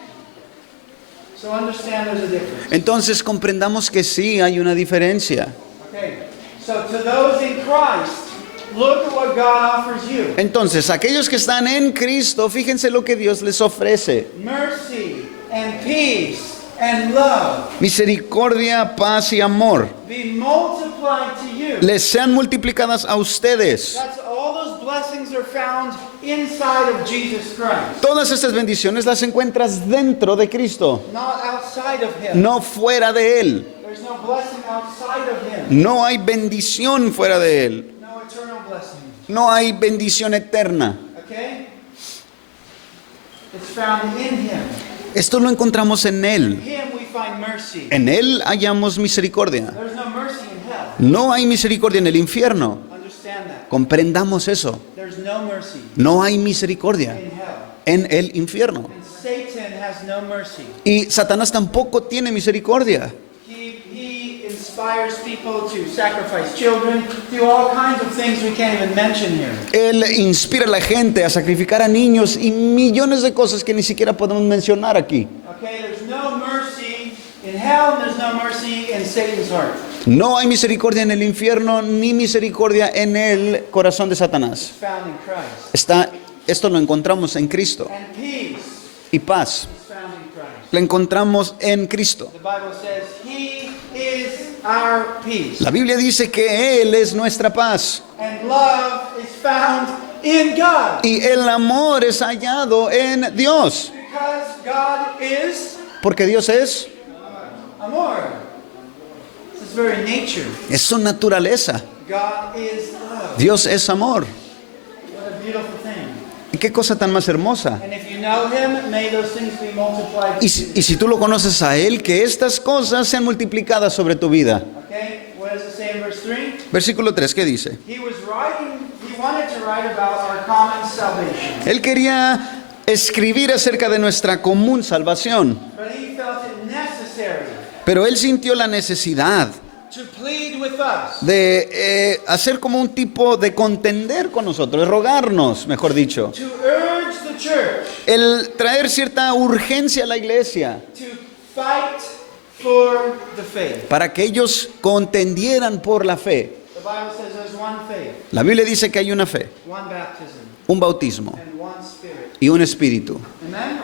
So understand there's a difference. Entonces comprendamos que sí hay una diferencia. Okay. So to those in Christ, look at what God offers you. Entonces, aquellos que están en Cristo, fíjense lo que Dios les ofrece. Mercy and peace and love Misericordia, paz y amor. be multiplied to you. Les sean multiplicadas a ustedes. That's all those blessings are found inside of Jesus Christ, Todas estas bendiciones las encuentras dentro de Cristo, not outside of Him. no fuera de Él. There's no blessing outside of Him. No hay bendición fuera de Él. No eternal blessing. No hay bendición eterna. Okay? It's found in Him. Esto lo encontramos en In Él. Him we find mercy. En Él hallamos misericordia. There's no mercy in hell. No hay misericordia en el infierno. Understand that. Comprendamos eso. There's no mercy No hay misericordia in hell. en el infierno. And Satan has no mercy. Y Satanás tampoco tiene misericordia. He inspires people to sacrifice children, do all kinds of things we can't even mention here. Él inspira a la gente a sacrificar a niños y millones de cosas que ni siquiera podemos mencionar aquí. Okay, there's no mercy in hell, and there's no mercy in Satan's heart. No hay misericordia en el infierno ni misericordia en el corazón de Satanás. It's found in Christ. Esto lo encontramos en Cristo. And peace Y paz is found in Christ. la encontramos en Cristo. The Bible says He is our peace. La Biblia dice que Él es nuestra paz And love is found in God. y el amor es hallado en Dios. Because God is Porque Dios es amor. It's His very nature. su naturaleza. God is love. Dios es amor. What a beautiful thing. qué cosa tan más hermosa. And if you know him, may those things be multiplied to Y you. si tú lo conoces a Él, que estas cosas sean multiplicadas sobre tu vida. Okay, what does it say in verse 3? Versículo 3, ¿qué dice? He wanted to write about our common salvation, Él quería escribir acerca de nuestra común salvación, but he felt it necessary pero Él sintió la necesidad to plead with us, de hacer como un tipo de contender con nosotros, de rogarnos, mejor dicho. to urge the church El traer cierta urgencia a la iglesia to fight for the faith. para que ellos contendieran por la fe. The Bible says there's one faith, La Biblia dice que hay una fe, one baptism, un bautismo and one spirit. y un espíritu. Amen?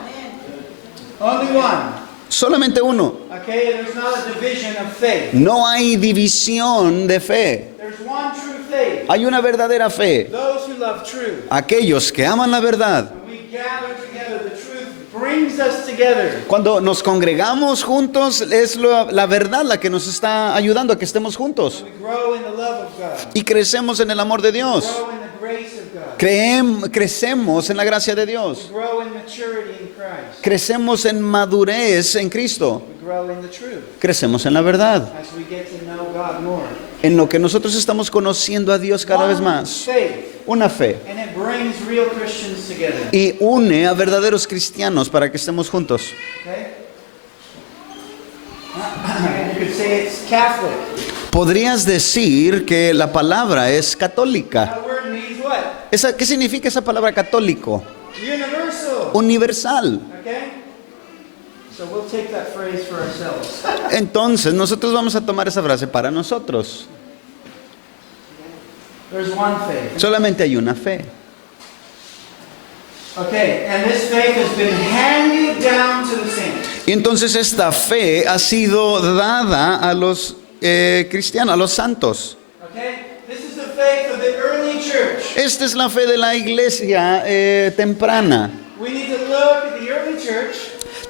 Only one. Solamente uno. Okay, there's not a division of faith. No hay división de fe. There's one true faith. Hay una verdadera fe. Those who love truth. Aquellos que aman la verdad. When we gather together, the truth brings us together. Cuando nos congregamos juntos, es la verdad la que nos está ayudando a que estemos juntos. We grow in the love of God. Y crecemos en el amor de Dios. Grow in the grace of God. Crecemos en la gracia de Dios. We grow in maturity in Christ. Crecemos en madurez en Cristo. We grow in the truth Crecemos en la verdad. as we get to know God more. En lo que nosotros estamos conociendo a Dios cada vez One más. faith, Una fe. and it brings real Christians together. Y une a verdaderos cristianos para que estemos juntos. Okay? You could say it's Catholic. Podrías decir que la palabra es católica. That word means what? ¿Qué significa esa palabra católico? Universal. Universal. Okay? So we'll take that phrase for ourselves. Entonces, nosotros vamos a tomar esa frase para nosotros. There's one faith. Solamente hay una fe. Okay, and this faith has been handed down to the saints. Y entonces esta fe ha sido dada a los cristianos, a los santos. Okay? This is the faith of the early church. Esta es la fe de la iglesia temprana. We need to look at the early church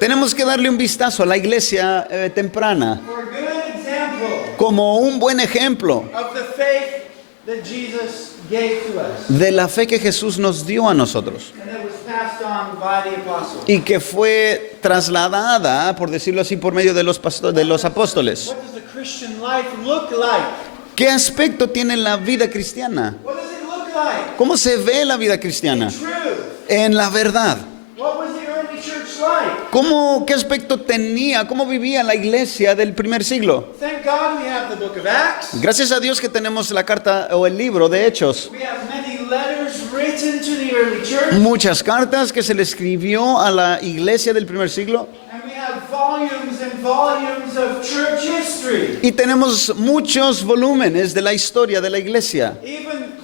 Tenemos que darle un vistazo a la iglesia temprana for a good example como un buen ejemplo of the faith that Jesus gave to us de la fe que Jesús nos dio a nosotros and that was passed on by the apostles. y que fue trasladada, por decirlo así, por medio de los apóstoles. What does the Christian life look like? ¿Qué aspecto tiene la vida cristiana? What does it look like? ¿Cómo se ve la vida cristiana? Truth. En la verdad. What was the early church like? ¿Qué aspecto tenía? ¿Cómo vivía la iglesia del primer siglo? Thank God we have the book of Acts. Gracias a Dios que tenemos la carta o el libro de Hechos. We have many letters written to the early church. Muchas cartas que se le escribió a la iglesia del primer siglo. And we have volumes and volumes of church history. Y tenemos muchos volúmenes de la historia de la iglesia. Even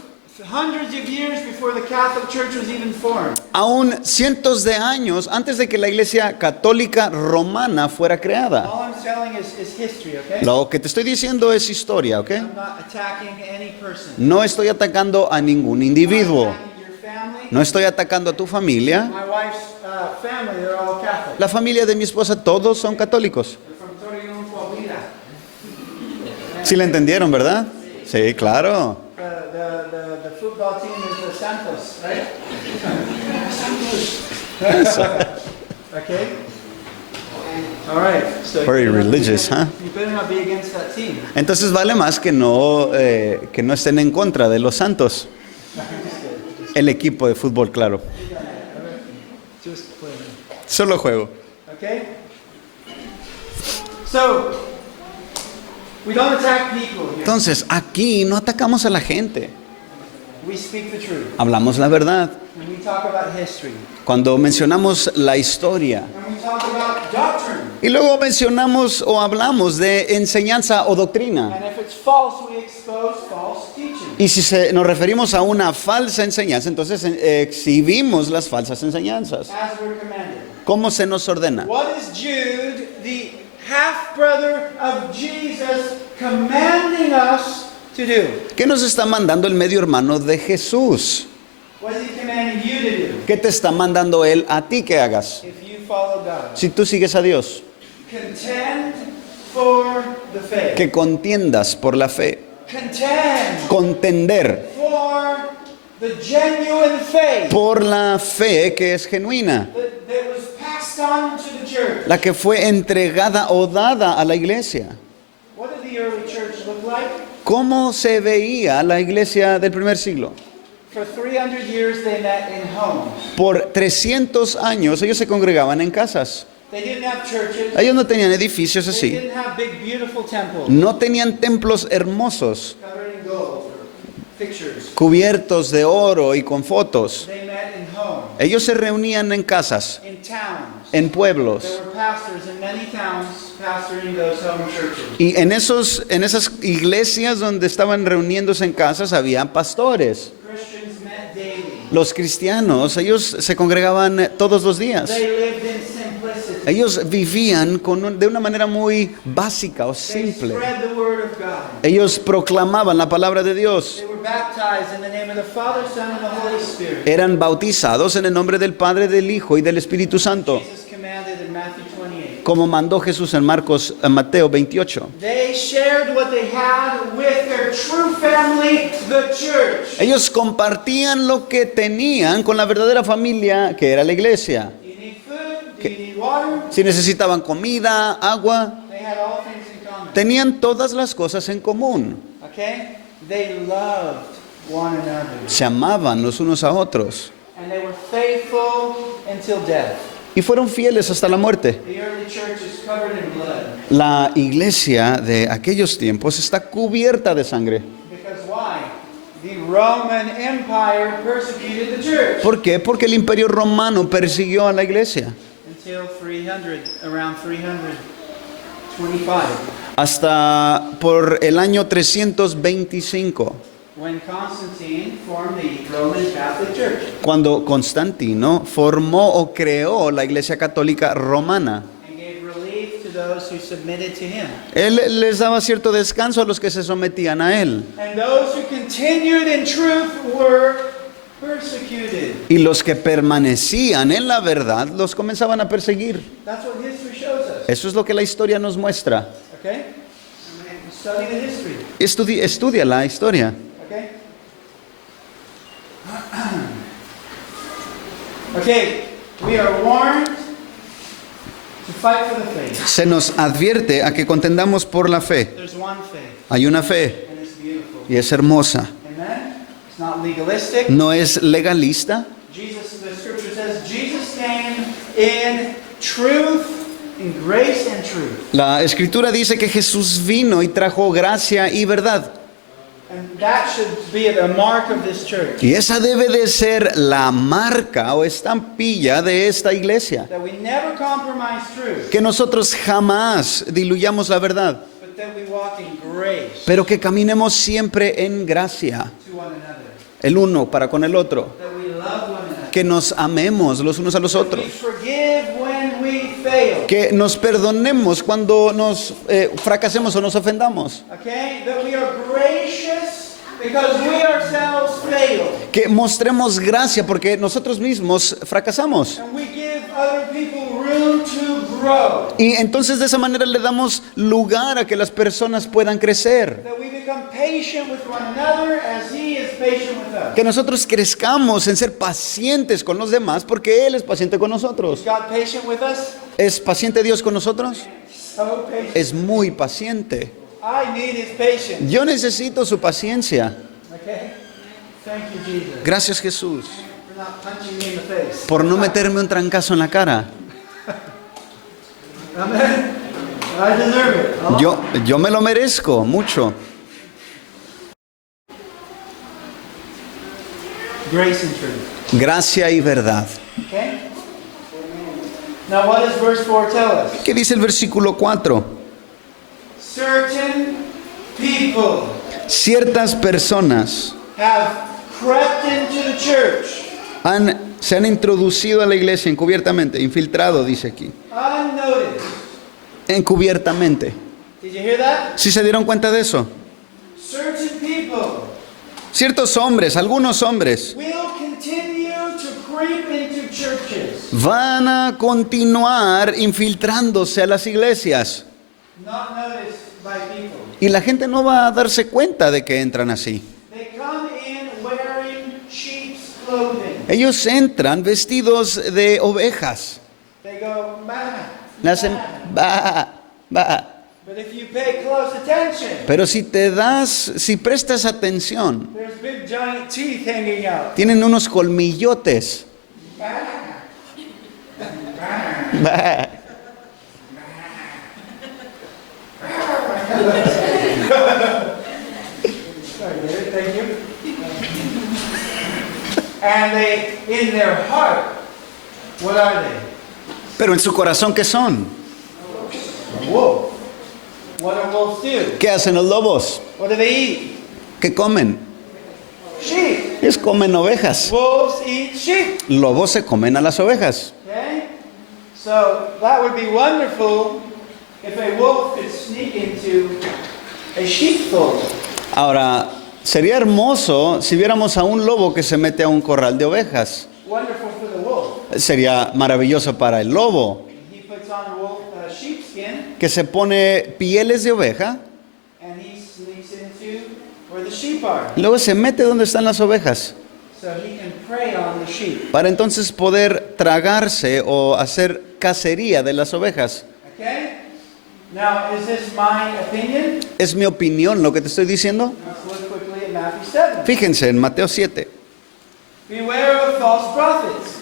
hundreds of years before the Catholic Church was even formed. Aún cientos de años antes de que la iglesia católica romana fuera creada. All I'm telling is history, okay? Lo que te estoy diciendo es historia, ¿ok? I'm not attacking any person. No estoy atacando a ningún I'm individuo. attacking your family. No estoy atacando a tu familia. My wife's family, they're all Catholic. La familia de mi esposa, todos son católicos. They're from Torreón, Coahuila. ¿Sí la entendieron, verdad? Sí, claro. The football team is the Santos, right? Okay? All right. So Very you better not be religious, against- huh? You better not be against that team. Entonces vale más que no estén en contra de los santos. El equipo de fútbol, claro. Just playing. Solo juego. Okay? So, we don't attack people here. Entonces, aquí no atacamos a la gente. We speak the truth. Hablamos la verdad. When we talk about history. Cuando mencionamos la historia. When we talk about doctrine. Y luego mencionamos o hablamos de enseñanza o doctrina. And if it's false, we expose false teaching. Y si nos referimos a una falsa enseñanza, entonces exhibimos las falsas enseñanzas. As we're commanded. ¿Cómo se nos ordena? What is Jude, the half-brother of Jesus, commanding us to do? ¿Qué nos está mandando el medio hermano de Jesús? What is he commanding you to do? ¿Qué te está mandando él a ti que hagas? If you follow God. Si tú sigues a Dios, Contend for the faith. que contiendas por la fe. Contend Contender for the genuine faith por la fe que es genuina, that was passed on to the church. la que fue entregada o dada a la iglesia. What did the early church look like? ¿Cómo se veía la iglesia del primer siglo? For 300 years they met in homes. Por 300 años ellos se congregaban en casas. They didn't have churches. Ellos no tenían edificios They así. didn't have big beautiful temples No tenían templos hermosos, covered in gold or pictures. cubiertos de oro y con fotos. They met in homes, Ellos se reunían en casas, in towns. en pueblos. There were pastors in many towns pastoring those home churches. Y en esas iglesias donde estaban reuniéndose en casas había pastores. Christians met daily. Los cristianos, ellos se congregaban todos los días. They lived in simplicity. Ellos vivían de una manera muy básica o They simple. spread the word of God. Ellos proclamaban la palabra de Dios. They were baptized in the name of the Father, Son, and the Holy Spirit. Eran bautizados en el nombre del Padre, del Hijo y del Espíritu Santo, Jesus commanded in Matthew 28. como mandó Jesús en Mateo 28. They shared what they had with their true family, the church. Ellos compartían lo que tenían con la verdadera familia que era la iglesia. Do you need food? Do you need water? Si necesitaban comida, agua, They had all things in common. tenían todas las cosas en común. Okay? They loved one another. Se amaban los unos a otros And they were faithful until death. y fueron fieles hasta la muerte. The early church is covered in blood. La iglesia de aquellos tiempos está cubierta de sangre. Because why? The Roman Empire persecuted the church ¿Por qué? Porque el imperio romano persiguió a la iglesia until around 325, hasta por el año 325, when Constantine formed the Roman Catholic Church. cuando Constantino formó o creó la iglesia católica romana. And gave relief to those who submitted to him. Él les daba cierto descanso a los que se sometían a él. And those who continued in truth were persecuted. Y los que permanecían en la verdad los comenzaban a perseguir. That's what history shows us. Eso es lo que la historia nos muestra. Okay? Study the history. Estudia la historia. Okay? Okay, we are warned to fight for the faith. Se nos advierte a que contendamos por la fe. There's one faith, Hay una fe and it's beautiful. y es hermosa. Amen? It's not legalistic. No es legalista. The scripture says, Jesus came in truth, in grace and truth. La escritura dice que Jesús vino y trajo gracia y verdad. And that should be a mark of this church. Y esa debe de ser la marca o estampilla de esta iglesia. That we never compromise truth, Que nosotros jamás diluyamos la verdad, but that we walk in grace pero que caminemos siempre en gracia, to one another. el uno para con el otro. That we love one another. Que nos amemos los unos a los We otros. forgive when we fail. Que nos perdonemos cuando nos fracasemos o nos ofendamos. Okay? That we are gracious because we ourselves fail. Que mostremos gracia porque nosotros mismos fracasamos. And we give other people room to grow. Y entonces de esa manera le damos lugar a que las personas puedan crecer. That we become patient with one another as He is patient with us. Que nosotros crezcamos en ser pacientes con los demás porque Él es paciente con nosotros. Is God patient with us? ¿Es paciente Dios con nosotros? So patient. Es muy paciente. I need His patience. Yo necesito su paciencia. Okay? Thank you, Jesus. Gracias, Jesús, For not punching me in the face. por no meterme un trancazo en la cara. Amen. I deserve it. Yo me lo merezco mucho. Grace and truth. Gracia y verdad. Okay? Now, what does verse 4 tell us? ¿Qué dice el versículo 4? Certain people Ciertas personas have crept into the church se han introducido a la iglesia encubiertamente, infiltrado, dice aquí. unnoticed. Encubiertamente. Did you hear that? ¿Sí se dieron cuenta de eso? Certain people Ciertos hombres, algunos hombres, will continue to creep into churches, van a continuar infiltrándose a las iglesias. not noticed by people. Y la gente no va a darse cuenta de que entran así. They come in wearing sheep Ellos entran vestidos de ovejas. They go, bah, Le hacen ba, ba. But if you pay close attention, Pero si prestas atención, there's big giant teeth hanging out. tienen unos colmillotes. Ba. Sorry, David, thank you. And they, in their heart, what are they? Pero en su corazón, ¿qué son? A wolf. What do wolves do? ¿Qué hacen los lobos? What do they eat? ¿Qué comen? Sheep. Ellos comen ovejas. Wolves eat sheep. Lobos se comen a las ovejas. Okay? So that would be wonderful if a wolf could sneak into a sheepfold. Ahora, sería hermoso si viéramos a un lobo que se mete a un corral de ovejas. Wonderful for the wolf. Sería maravilloso para el lobo, He puts on wolf sheepskin que se pone pieles de oveja, and he sneaks into where the sheep are, y luego se mete donde están las ovejas, so he can prey on the sheep. para entonces poder tragarse o hacer cacería de las ovejas. Okay? Now, is this my opinion? ¿Es mi opinión lo que te estoy diciendo? Let's look quickly at Matthew 7. Fíjense en Mateo 7. Beware of false prophets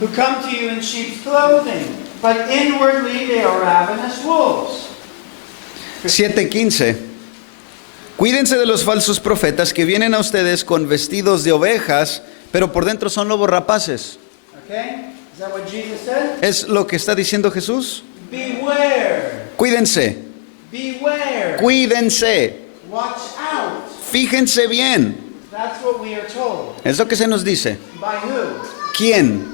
who come to you in sheep's clothing, but inwardly they are ravenous wolves. 7:15. Cuídense de los falsos profetas que vienen a ustedes con vestidos de ovejas, pero por dentro son lobos rapaces. Okay? Is that what Jesus said? ¿Es lo que está diciendo Jesús? Beware. Cuídense, Beware. cuídense, Watch out. fíjense bien. That's what we are told. Es lo que se nos dice. By who? ¿Quién?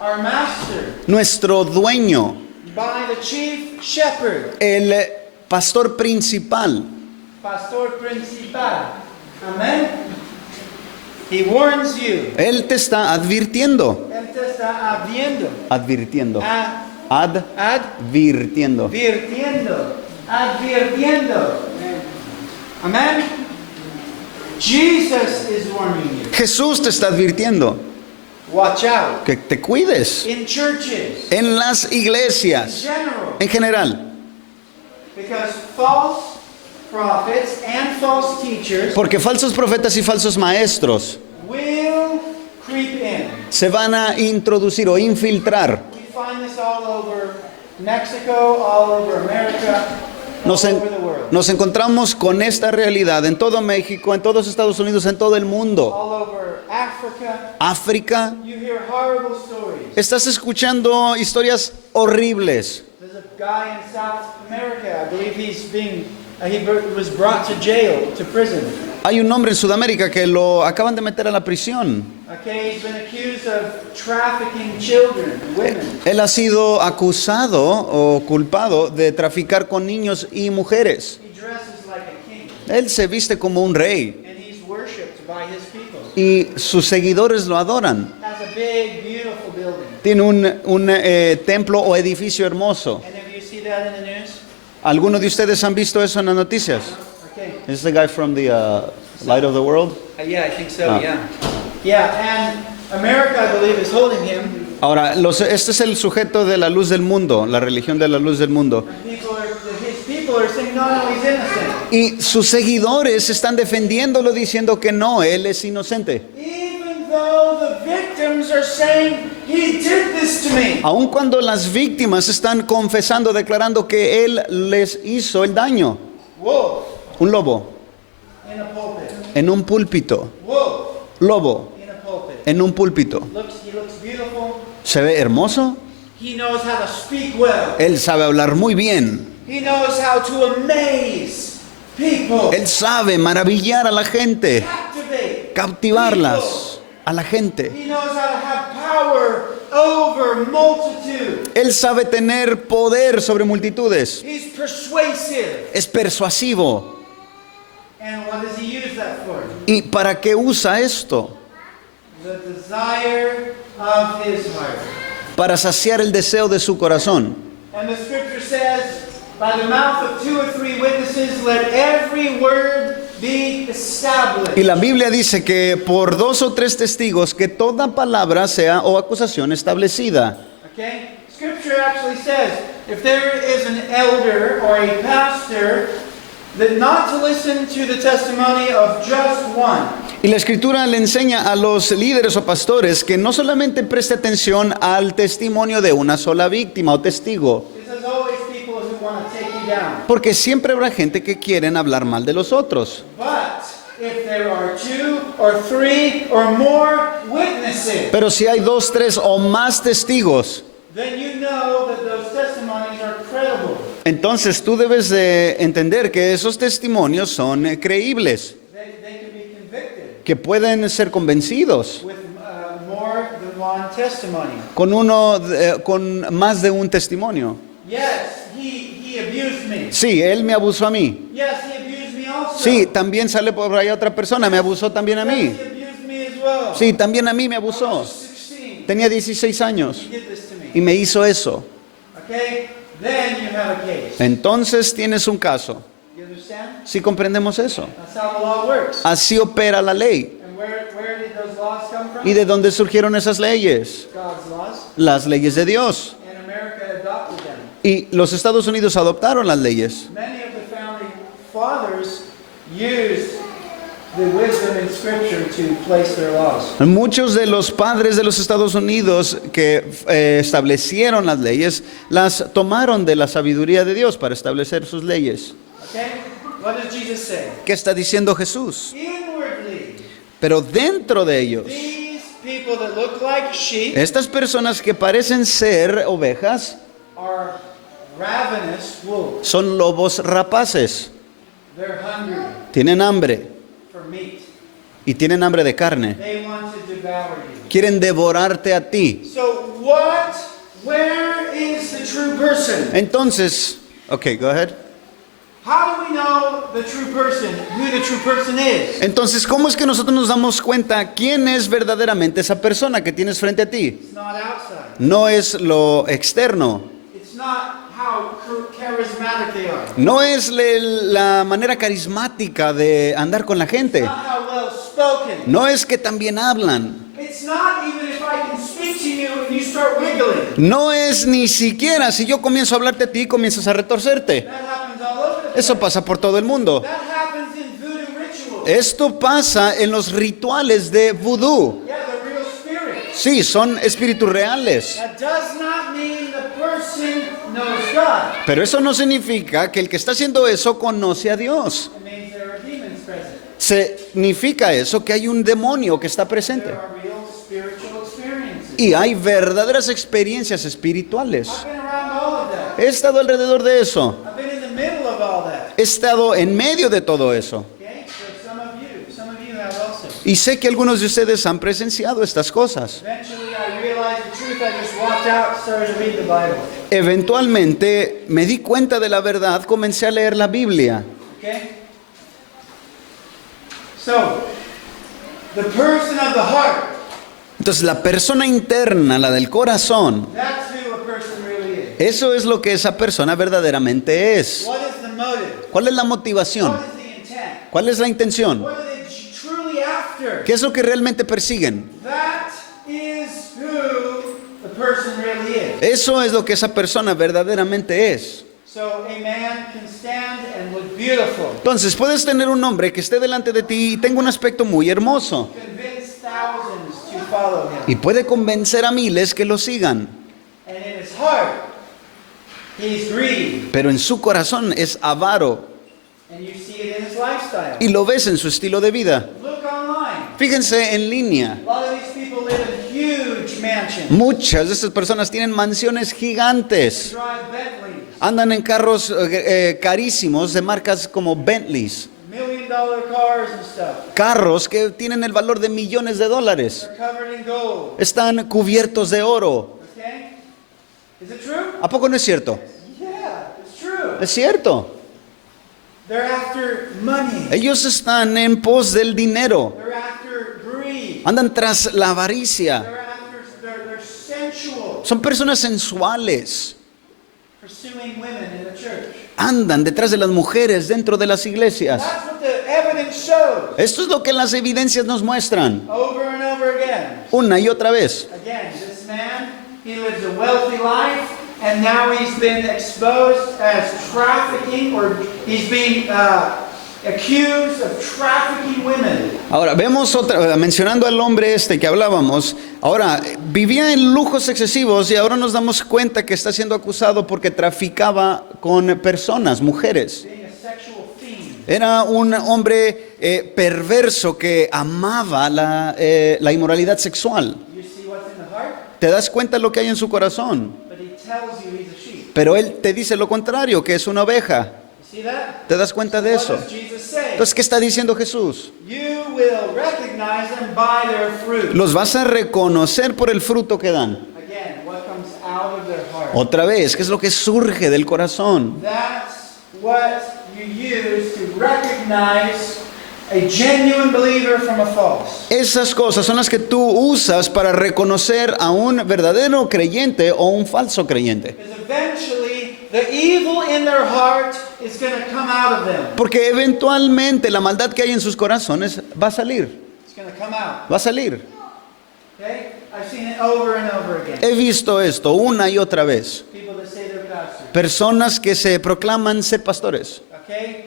Our master. Nuestro dueño, By the chief shepherd. el pastor principal. Pastor principal. Amen? He warns you. Él te está advirtiendo. Él te está advirtiendo. Advirtiendo. Advirtiendo. Advirtiendo. Advirtiendo. Amen? Jesus is warning you. Jesús te está advirtiendo Watch out. que te cuides In churches. en las In iglesias, general. en general. Because false prophets and false teachers Porque falsos profetas y falsos maestros will creep in. se van a introducir o infiltrar. We find this all over Mexico, all over America, all Nos, over the world. nos encontramos con esta realidad en todo México, en todos Estados Unidos, en todo el mundo. All over Africa. África, You hear horrible stories. estás escuchando historias horribles. There's a guy in South America, I believe he was brought to jail, to prison. Hay un hombre en Sudamérica que lo acaban de meter a la prisión. Okay, he's been accused of trafficking children, women. Él ha sido acusado o culpado de traficar con niños y mujeres. He dresses like a king, Él se viste como un rey and he's worshipped by his people. y sus seguidores lo adoran. Has a big, beautiful building. Tiene un templo o edificio hermoso. And if you see that in the news, ¿Alguno de ustedes han visto eso en las noticias? okay. Is the guy from the Light of the World? Yeah, I think so. Ah. Yeah. Yeah, and America, I believe, is holding him. Ahora, este es el sujeto de la luz del mundo, la religión de la luz del mundo. His people are saying, no, he's innocent. Y sus seguidores están defendiéndolo diciendo que no, él es inocente. Even though the victims are saying, he did this to me. Aun cuando las víctimas están confesando, declarando que él les hizo el daño. Wolf Un lobo in a pulpit. en un púlpito. Wolf Lobo in a pulpit. en un púlpito. He looks beautiful. ¿Se ve hermoso? He knows how to speak well. Él sabe hablar muy bien. He knows how to amaze people. Él sabe maravillar a la gente, Captivate cautivarlas a la gente. people. He knows how to have power over multitude. Él sabe tener poder sobre multitudes. He's persuasive. Es persuasivo. And what does he use that for? ¿Y para qué usa esto? The desire of his heart. Para saciar el deseo de su corazón. And the scripture says, by the mouth of 2 or 3 witnesses, let every word be established. Y la Biblia dice que por 2 o 3 testigos que toda palabra sea o acusación establecida. Okay? Scripture actually says if there is an elder or a pastor, that not to listen to the testimony of just one. Y la Escritura le enseña a los líderes o pastores que no solamente preste atención al testimonio de una sola víctima o testigo, Because there's always people who want to take you down. porque siempre habrá gente que quieren hablar mal de los otros. But if there are 2 or 3 or more witnesses, Pero si hay 2, 3 o más testigos, then you know that those testimonies are credible. entonces tú debes de entender que esos testimonios son creíbles, They can be convicted que pueden ser convencidos with more than one testimony. con más de un testimonio. Yes, he abused me. Sí, él me abusó a mí. Yes, he abused me also. Sí, también sale por ahí otra persona, me abusó también a Yes, mí. he abused me as well. Sí, también a mí me I abusó. was 16. Tenía 16 años He did this to me. y me hizo eso. Okay? Then you have a case. Entonces tienes un caso. You understand? Sí comprendemos eso. That's how the law works. Así opera la ley. And where did those laws come from? ¿Y de dónde surgieron esas leyes? God's laws. Las leyes de Dios. And America adopted them. Y los Estados Unidos adoptaron las leyes. Many of the founding fathers used the wisdom in Scripture to place their laws. Muchos de los padres de los Estados Unidos que establecieron las leyes, las tomaron de la sabiduría de Dios para establecer sus leyes. Okay? What does Jesus say? ¿Qué está diciendo Jesús? Inwardly, Pero dentro de ellos, these people that look like sheep estas personas que parecen ser ovejas are ravenous wolves. son lobos rapaces. They're hungry Tienen hambre for meat. y tienen hambre de carne. They want to devour you. Quieren devorarte a ti. So where is the true person? Entonces, okay, go ahead. How do we know the true person, who the true person is? Entonces, ¿cómo es que nosotros nos damos cuenta quién es verdaderamente esa persona que tienes frente a ti? It's not outside. No es lo externo, It's not how charismatic they are. no es la manera carismática de andar con la gente, Not how well spoken. no es que también hablan, It's not even if I can speak to you and you start wiggling. no es ni siquiera si yo comienzo a hablarte a ti y comienzas a retorcerte. That happens all over the place. Eso pasa por todo el mundo. That happens in voodoo rituals. Esto pasa en los rituales de vudú. Yeah, the real spirit. Sí, son espíritus reales. That does not mean the person knows God. Pero eso no significa que el que está haciendo eso conoce a Dios. It means there are demons present. Significa eso que hay un demonio que está presente. There are real spiritual experiences. Y hay verdaderas experiencias espirituales. I've been around all of that. He estado alrededor de eso. I've been in the middle of all that. He estado en medio de todo eso. Okay? So some of you have also. Y sé que algunos de ustedes han presenciado estas cosas. Eventually I realized the truth. I just walked out, started to read the Bible. Eventualmente me di cuenta de la verdad, comencé a leer la Biblia. Okay? So, the person of the heart, Entonces la persona interna, la del corazón, that's who a person really is. eso es lo que esa persona verdaderamente es. What is the motive? ¿Cuál es la motivación? What is the intent? ¿Cuál es la intención? What are they truly after? ¿Qué es lo que realmente persiguen? That is who the person really is. Eso es lo que esa persona verdaderamente es. So a man can stand and look beautiful, Entonces puedes tener un hombre que esté delante de ti y tenga un aspecto muy hermoso convince thousands to follow him. y puede convencer a miles que lo sigan, And in his heart, he's greedy. pero en su corazón es avaro And you see it in his lifestyle. y lo ves en su estilo de vida. Look online. Fíjense en línea, A lot of these people live in huge mansions. muchas de estas personas tienen mansiones gigantes, Drive Bentleys. andan en carros carísimos de marcas como Bentleys, $1 million cars and stuff. carros que tienen el valor de millones de dólares, They're covered in gold. están cubiertos de oro. Okay? Is it true? ¿A poco no es cierto? Yeah, it's true. Es cierto. They're after money. Ellos están en pos del dinero, They're after greed. andan tras la avaricia, They're sensual. son personas sensuales, Pursuing women in the church. andan detrás de las mujeres dentro de las iglesias. That's what the evidence shows. Esto es lo que las evidencias nos muestran, Over and over again. una y otra vez. Again, this man, he lives a wealthy life, and now he's been exposed as trafficking, or he's being accused of trafficking women. Ahora, vemos mencionando al hombre este que hablábamos, ahora, vivía en lujos excesivos y ahora nos damos cuenta que está siendo acusado porque traficaba con personas, mujeres. Being a sexual fiend. Era un hombre perverso que amaba la inmoralidad sexual. You see what's in the heart? Te das cuenta de lo que hay en su corazón, But he tells you he's a sheep. pero él te dice lo contrario, que es una oveja. You see that? ¿Te das cuenta de What eso? does Jesus say? Entonces, ¿qué está diciendo Jesús? You will recognize them by their fruit. Los vas a reconocer por el fruto que dan. Again, what comes out of their heart. Otra vez, ¿qué es lo que surge del corazón? That's what you use to recognize a genuine believer from a false. Esas cosas son las que tú usas para reconocer a un verdadero creyente o un falso creyente. Because eventually the evil in their heart is going to come out of them. Porque eventualmente la maldad que hay en sus corazones va a salir. It's going to come out. Va a salir. Okay? I've seen it over and over again. He visto esto una y otra vez. People that say they're pastors. Personas que se proclaman ser pastores. Okay?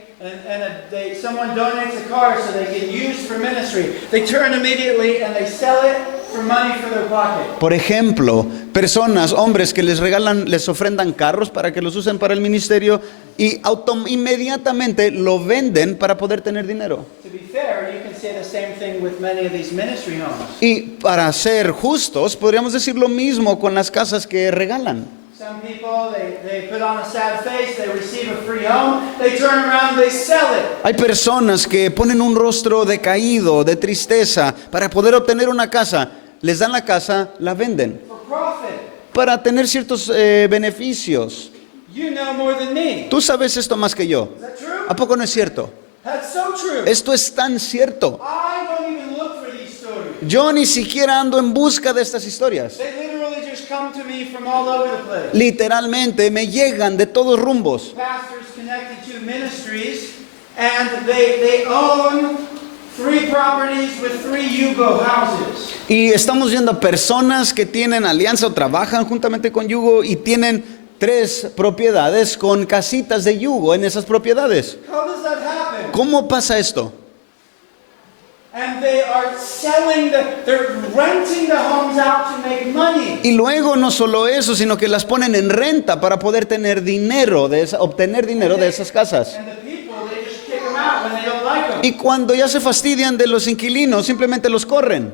Someone donates a car so they can use for ministry. They turn immediately and they sell it for money for their pocket. Por ejemplo, personas, hombres que les regalan, les ofrendan carros para que los usen para el ministerio y inmediatamente lo venden para poder tener dinero. To be fair, you can say the same thing with many of these ministry homes. Y para ser justos, podríamos decir lo mismo con las casas que regalan. Some people, they put on a sad face, they receive a free home, they turn around, they sell it. Hay personas que ponen un rostro decaído, de tristeza, para poder obtener una casa. Les dan la casa, la venden, For profit. para tener ciertos beneficios. You know more than me. Tú sabes esto más que yo. Is that true? ¿A poco no es cierto? That's so true. Esto es tan cierto. I don't even look for these stories. Yo ni siquiera ando en busca de estas historias. They literally just come to me from all over the place. Literalmente me llegan de todos rumbos. Pastors connected to ministries, and they own 3 properties with 3 Yugo houses. Y estamos viendo a personas que tienen alianza o trabajan juntamente con Yugo y tienen 3 propiedades con casitas de Yugo en esas propiedades. How does that happen? ¿Cómo pasa esto? And they are they're renting the homes out to make money. Y luego no solo eso, sino que las ponen en renta para poder tener dinero, obtener dinero de esas casas. And the people, they just kick them out when they don't like them. Y cuando ya se fastidian de los inquilinos, simplemente los corren.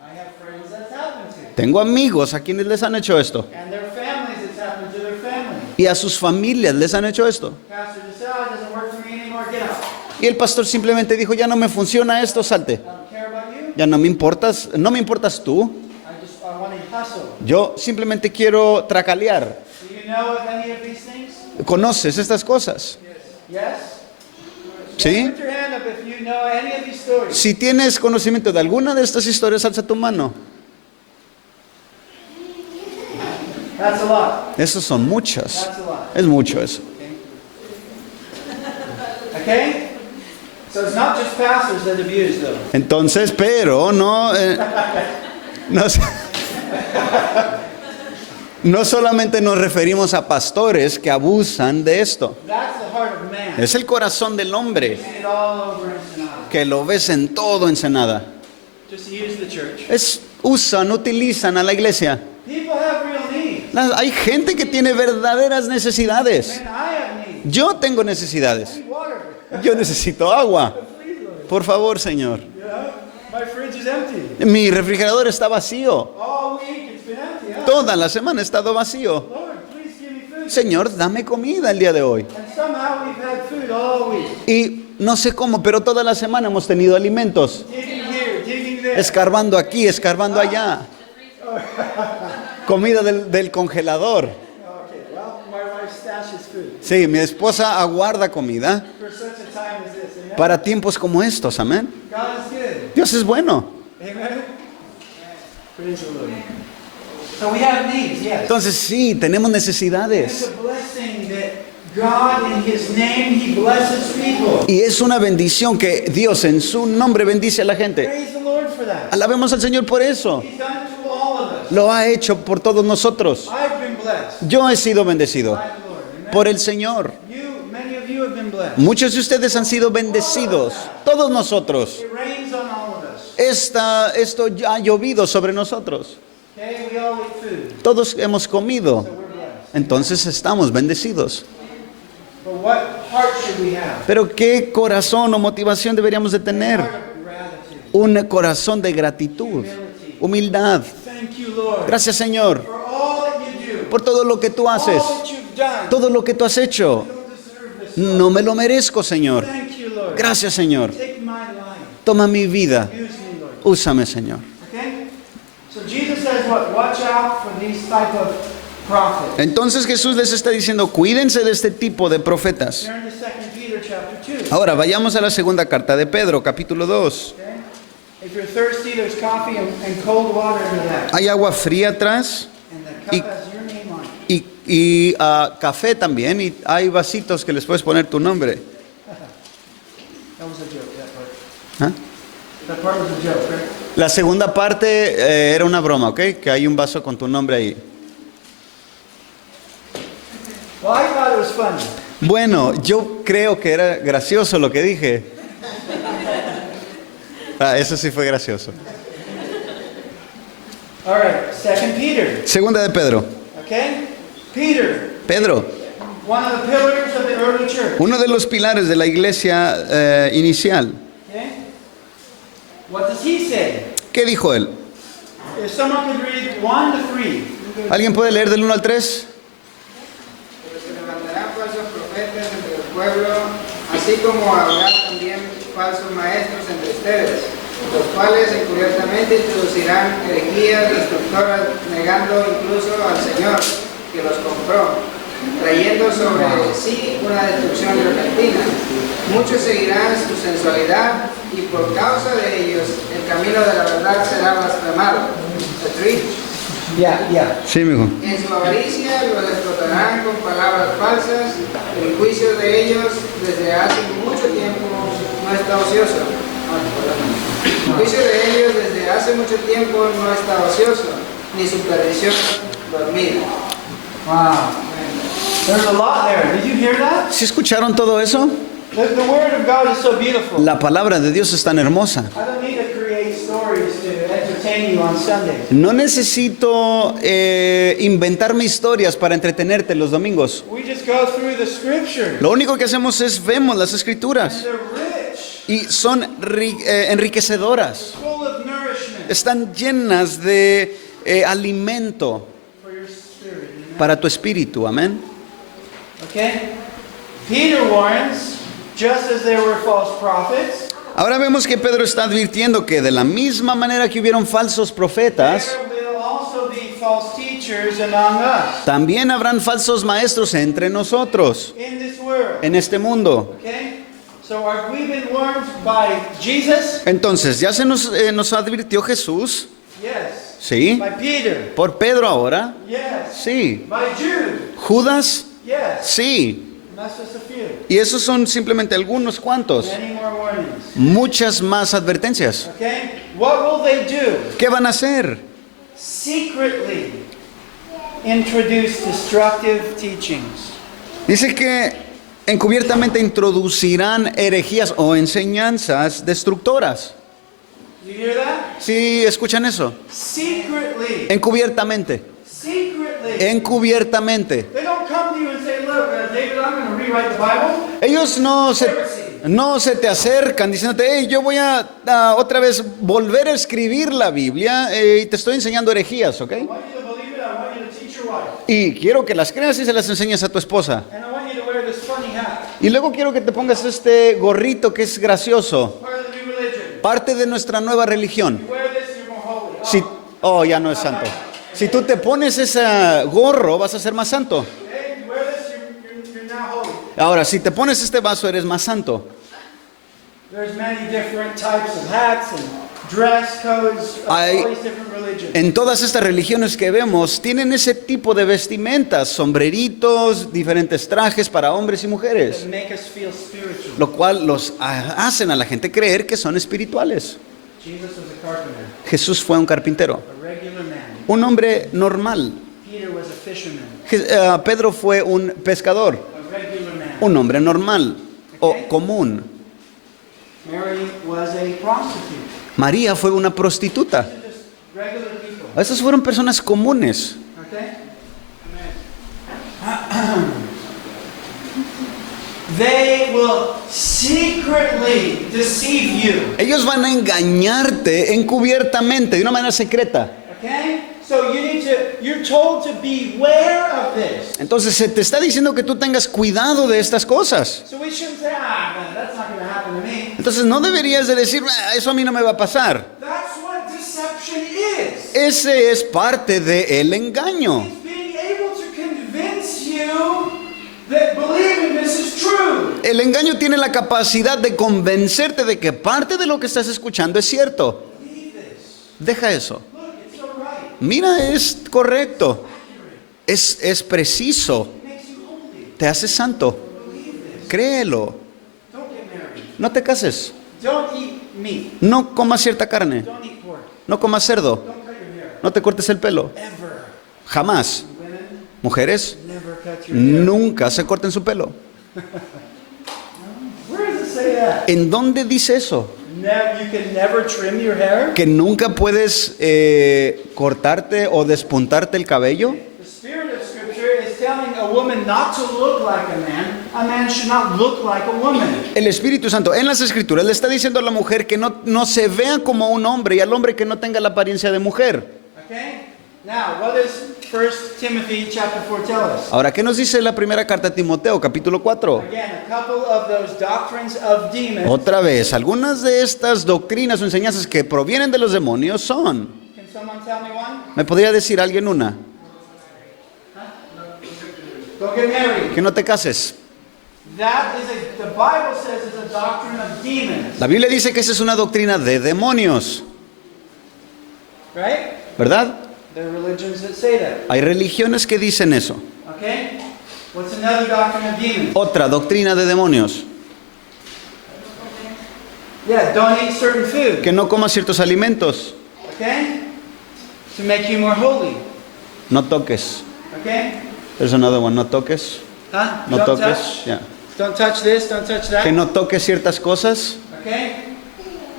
I have friends that's happened to. Tengo amigos a quienes les han hecho esto. And their families, it's happened to their family. Y a sus familias les han hecho esto. Pastor just said, it doesn't work for me anymore, get out. Y el pastor simplemente dijo, ya no me funciona esto, salte. I don't care about you. Ya no me importas tú. I want to hustle. Yo simplemente quiero tracalear. Do you know of any of these things? ¿Conoces estas cosas? Yes? ¿Sí? Put your hand up if you know any of these stories. Si tienes conocimiento de alguna de estas historias, alza tu mano. That's a lot. Esas son muchas. That's a lot. Es mucho eso. Okay? So it's not just pastors that abuse, though. Entonces, pero no, no solamente nos referimos a pastores que abusan de esto. That's the heart of man. Es el corazón del hombre You see it all over Ensenada. que lo ves en todo Ensenada. Just to use the church. Utilizan a la iglesia. People have real needs. Hay gente que tiene verdaderas necesidades. And I have needs. Yo tengo necesidades. I need water. Yo necesito agua. Please, Lord. Por favor, Señor. You know? My fridge is empty. Mi refrigerador está vacío. All week it's been empty. Huh? Toda la semana ha estado vacío. Lord, please give me food. Señor, dame comida el día de hoy. And somehow we've had food all week. Y no sé cómo, pero toda la semana hemos tenido alimentos. Digging here, digging there. Escarbando aquí, escarbando allá. Comida del congelador. Okay, well, my wife stashes food Sí, mi esposa aguarda comida for such a time as this. Amen? para tiempos como estos. Amén. God is good. Dios es bueno. Amen? Praise the Lord. So we have needs, yes. Entonces sí, tenemos It's necesidades. a blessing that God in His name, He blesses people. Y es una bendición que Dios en su nombre bendice a la gente. Praise the Lord for that. Alabemos al Señor por eso. He's done it to all of us. Lo ha hecho por todos nosotros. I've been blessed Yo he sido bendecido by the Lord. Amen. por el Señor. Many of you have been blessed. Muchos de ustedes han sido bendecidos. Todos nosotros. It rains on all of us. Esto ya ha llovido sobre nosotros. Okay, we all eat food, Todos hemos comido. so we're blessed. Entonces estamos bendecidos. But what heart should we have? Pero ¿qué corazón o motivación deberíamos de Heart tener? of gratitude. Un corazón de gratitud, humildad. Thank you, Lord, Gracias, Señor, for all that you do, por todo lo que tú haces, all that you've done. todo lo que tú has hecho. You don't deserve this. No me lo merezco, Señor. Thank you, Lord. Gracias, Señor. Take my life. Toma mi vida. Use me, Lord. Úsame, Señor. Okay? So Jesus says what? Watch out for these type of prophets. Entonces Jesús les está diciendo, cuídense de este tipo de profetas. Turn to 2 Peter chapter 2. Ahora, vayamos a la segunda carta de Pedro, capítulo 2. Okay? If you're thirsty, there's coffee and cold water in that. Hay agua fría atrás And the cup Y- has your name on it. y café también. Y hay vasitos que les puedes poner tu nombre. That was a joke, that part. ¿Ah? That part was a joke, right? La segunda parte era una broma, ¿ok? Que hay un vaso con tu nombre ahí. Well, I thought it was funny. Bueno, yo creo que era gracioso lo que dije. Eso sí fue gracioso. All right, 2 Peter. Segunda de Pedro. Okay? Peter, Pedro, one of the pillars of the early church. uno de los pilares de la iglesia inicial. Okay? What does he say? ¿Qué dijo él? If someone could read 1 to 3. ¿Alguien puede leer del 1 al 3? Pero se levantarán falsos profetas entre el pueblo, así como habrá también falsos maestros entre ustedes, los cuales encubiertamente introducirán herejías destructoras, negando incluso al Señor que los compró, trayendo sobre sí una destrucción repentina. Muchos seguirán su sensualidad y por causa de ellos el camino de la verdad será blasfemado. The tree. Yeah. Sí, mijo. En su avaricia los explotarán con palabras falsas. El juicio de ellos desde hace mucho tiempo no está ocioso. El juicio de ellos desde hace mucho tiempo no está ocioso, ni su perdición dormida. Wow. There's a lot there. Did you hear that? ¿Sí escucharon todo eso? The word of God is so beautiful. La palabra de Dios es tan hermosa. I don't need to create stories to entertain you on Sundays. No necesito inventarme historias para entretenerte los domingos. We just go through the scriptures. Lo único que hacemos es vemos las escrituras They're rich, y son enriquecedoras. full of nourishment Están llenas de alimento for your spirit. Amen? para tu espíritu. Amén. Okay? Peter warns, just as there were false prophets, Ahora vemos que Pedro está advirtiendo que de la misma manera que hubieron falsos profetas, there will also be false teachers among us también habrán falsos maestros entre nosotros in this world. en este mundo. Okay? So have we been warned by Jesus? Entonces, ya nos advirtió Jesús, Yes. ¿sí? By Peter? Por Pedro ahora, Yes. sí. By Jude? Judas, Yes. sí. And that's just a few. Y esos son simplemente algunos cuantos. Many more warnings. Muchas más advertencias. Okay? What will they do? ¿Qué van a hacer? Secretly introduce destructive teachings. Dice que encubiertamente introducirán herejías o enseñanzas destructoras. You hear that? ¿Sí escuchan eso? Secretly. Encubiertamente. Secretly. Encubiertamente. They don't come to you and say, look, David, I'm going to rewrite the Bible. Ellos no se te acercan diciéndote, hey, yo voy a otra vez volver a escribir la Biblia y te estoy enseñando herejías, ¿ok? I want you to believe it. I want you to teach your wife. Y quiero que las creas y se las enseñes a tu esposa. And I want you to wear this funny hat. Y luego quiero que te pongas este gorrito que es gracioso. Part of the new religion. Parte de nuestra nueva religión. You wear this, you're more holy. Si, ya no es santo. Si tú te pones ese gorro, vas a ser más santo. Hey, you wear this, you're now holy. Ahora, si te pones este vaso, eres más santo. There's many different types of hats and dress codes of Hay- all these different religions. En todas estas religiones que vemos, tienen ese tipo de vestimentas, sombreritos, diferentes trajes para hombres y mujeres, That make us feel spiritual. lo cual los hacen a la gente creer que son espirituales. Jesus was a carpenter, Jesús fue un carpintero, a regular man. un hombre normal. Peter was a fisherman, Pedro fue un pescador, a regular man. un hombre normal o común. Mary was a prostitute. María fue una prostituta. These are just regular people. Esas fueron personas comunes. Okay? They will secretly deceive you. Ellos van a engañarte encubiertamente, de una manera secreta. Okay? So you're told to beware of this. Entonces se te está diciendo que tú tengas cuidado de estas cosas. So we shouldn't say, man, that's not going to happen to me. Entonces no deberías de decir, eso a mí no me va a pasar. That's what deception is. Ese es parte del engaño. It's being able to convince you that believing this is true. El engaño tiene la capacidad de convencerte de que parte de lo que estás escuchando es cierto. Believe this. Deja eso. Look, it's so right. Mira, es correcto. Es preciso. It makes you holy. Te hace santo. Believe this. Créelo. Don't get married. No te cases. Don't eat meat. No comas cierta carne. Don't eat pork. No comas cerdo. Don't cut your hair. No te cortes el pelo. Ever. Jamás. Women, Mujeres, never cut your hair. nunca se corten su pelo. Where does it say that? ¿En dónde dice eso? You can never trim your hair? ¿Que nunca puedes cortarte o despuntarte el cabello? The spirit of Scripture is telling a woman not to look like a man. A man should not look like a woman. El Espíritu Santo en las Escrituras le está diciendo a la mujer que no se vea como un hombre y al hombre que no tenga la apariencia de mujer. Okay? Now, what does 1 Timothy chapter 4 tell us? Ahora, ¿qué nos dice la primera carta a Timoteo, capítulo 4? Again, a couple of those doctrines of demons. Otra vez, algunas de estas doctrinas o enseñanzas que provienen de los demonios son. Can someone tell me one? ¿Me podría decir alguien una? Don't get married. Que no te cases. That is the Bible says it's a doctrine of demons. La Biblia dice que esa es una doctrina de demonios, Right? ¿verdad? There are religions that say that. Hay religiones que dicen eso. Okay? What's another doctrine of demons? Otra doctrina de demonios, Yeah, don't eat certain food. que no comas ciertos alimentos, Okay? To make you more holy. no toques. Okay? There's another one, no toques, Huh? no Don't toques. touch. Yeah. Don't touch this, don't touch that. Que no toques ciertas cosas. Okay?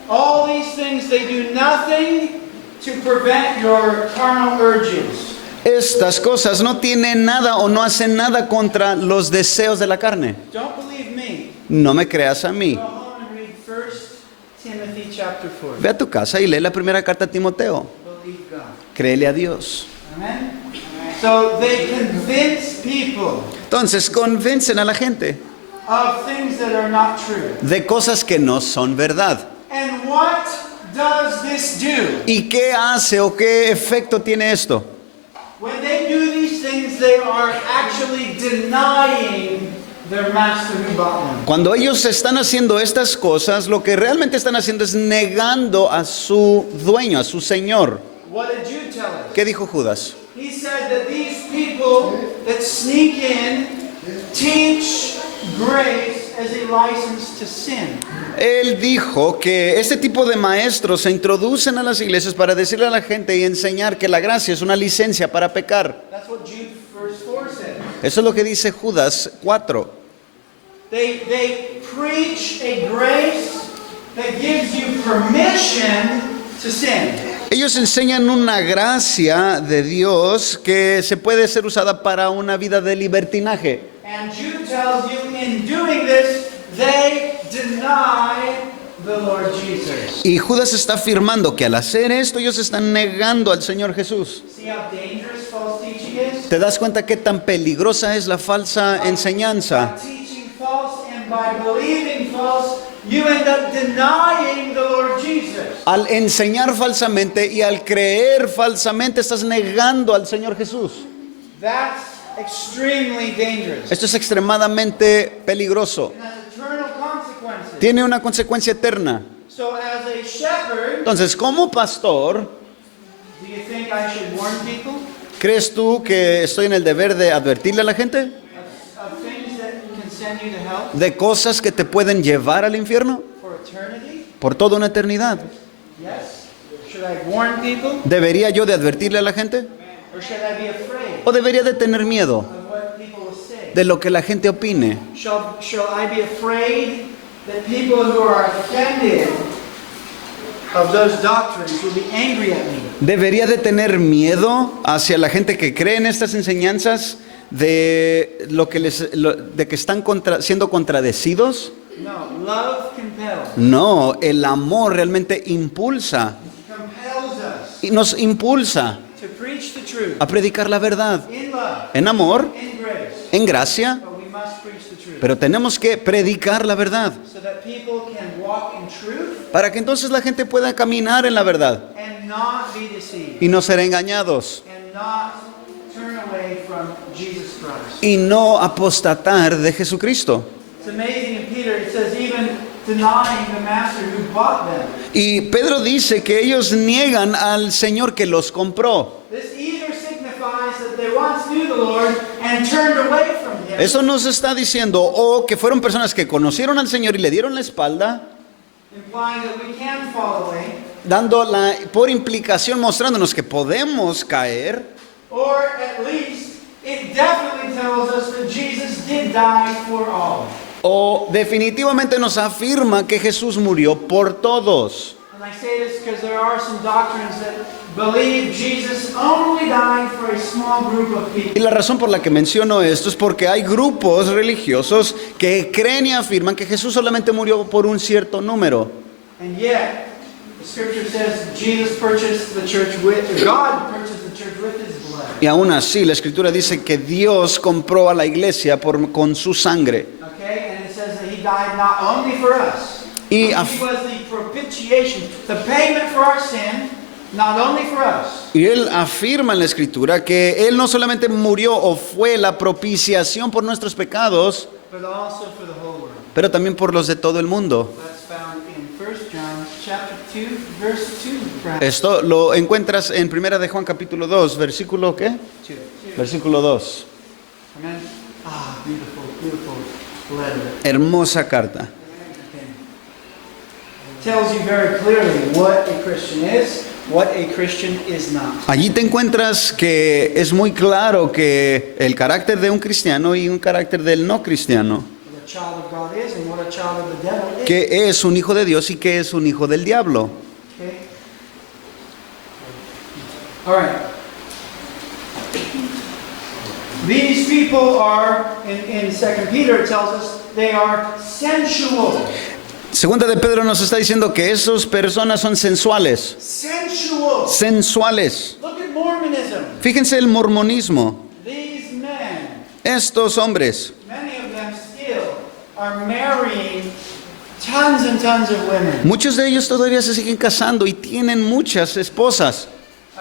All these things, they do nothing to prevent your carnal urges. Estas cosas no tienen nada o no hacen nada contra los deseos de la carne. Don't believe me. No me creas a mí. Go home and read 1 Timothy chapter 4. Ve a tu casa y lee la primera carta a Timoteo. Believe God. Créele a Dios. Amen? So they convince people Entonces convencen a la gente of things that are not true. de cosas que no son verdad. And what does this do? ¿Y qué hace o qué efecto tiene esto? When they do these things, they are actually denying their master who bought them. Cuando ellos están haciendo estas cosas, lo que realmente están haciendo es negando a su dueño, a su señor. What did Jude tell us? ¿Qué dijo Judas? He said that these people that sneak in teach grace as a license to sin. Él dijo que este tipo de maestros se introducen a las iglesias para decirle a la gente y enseñar que la gracia es una licencia para pecar. That's what Jude verse 4 said. Eso es lo que dice Judas 4. They preach a grace that gives you permission to sin. Ellos enseñan una gracia de Dios que se puede ser usada para una vida de libertinaje. And Jude tells you in doing this, they deny the Lord Jesus. Y Judas está afirmando que al hacer esto ellos están negando al Señor Jesús. See how dangerous false teaching is? ¿Te das cuenta qué tan peligrosa es la falsa enseñanza? By teaching false and by believing false, you end up denying the Lord Jesus. Al enseñar falsamente y al creer falsamente estás negando al Señor Jesús. That's extremely dangerous. Esto es extremadamente peligroso. It has eternal consequences. Tiene una consecuencia eterna. So as a shepherd, Entonces, como pastor, do you think I should warn people ¿crees tú que estoy en el deber de advertirle a la gente of things that can send you to hell de cosas que te pueden llevar al infierno for eternity? por toda una eternidad? Yes. Should I warn people ¿Debería yo de advertirle a la gente? or should I be afraid ¿O debería de tener miedo of what people will say? de lo que la gente opine? Shall I be afraid that people who are offended of those doctrines will be angry at me? ¿Debería de tener miedo hacia la gente que cree en estas enseñanzas de lo que de que están siendo contradecidos? No, love compels. No, el amor realmente impulsa Compels us y nos impulsa to preach the truth a predicar la verdad in love, en amor, in grace. en gracia, But we must preach the truth pero tenemos que predicar la verdad so that people can walk in truth para que entonces la gente pueda caminar en la verdad and not be deceived y no ser engañados and not turn away from Jesus Christ. y no apostatar de Jesucristo. It's amazing in Peter, it says even denying the master who bought them. Y Pedro dice que ellos niegan al Señor que los compró. This either signifies that they once knew the Lord and turned away from Him, Eso nos está diciendo o que fueron personas que conocieron al Señor y le dieron la espalda, implying that we can fall away, por implicación mostrándonos que podemos caer, or at least it definitely tells us that Jesus did die for all. o definitivamente nos afirma que Jesús murió por todos. And I say this because there are some doctrines that believe Jesus only died for a small group of Y people. la razón por la que menciono esto es porque hay grupos religiosos que creen y afirman que Jesús solamente murió por un cierto número. And yet, the scripture says Jesus purchased the church God purchased the church with His blood. Y aún así, la Escritura dice que Dios compró a la iglesia con su sangre. Okay? And it says that He died not only for us. Y He was the propitiation, the payment for our sin, not only for us. Y él afirma en la Escritura que él no solamente murió o fue la propiciación por nuestros pecados, But also for the whole world. pero también por los de todo el mundo. That's found in 1 John chapter 2, verse 2. perhaps. Esto lo encuentras en 1 de Juan capítulo 2, versículo ¿qué? 2. Versículo 2. Amen. Ah, beautiful, beautiful letter. Hermosa carta. Tells you very clearly what a Christian is, what a Christian is not. Allí te encuentras que es muy claro que el carácter de un cristiano y un carácter del no cristiano, What a child of God is and what a child of the devil is. que es un hijo de Dios y que es un hijo del diablo. Okay? All right. These people are, in 2 Peter it tells us, they are sensual. Segunda de Pedro nos está diciendo que esas personas son sensuales. Sensual. Sensuales. Look at Mormonism. Fíjense el mormonismo. These men, Estos hombres, many of them still, are marrying tons and tons of women. muchos de ellos todavía se siguen casando y tienen muchas esposas.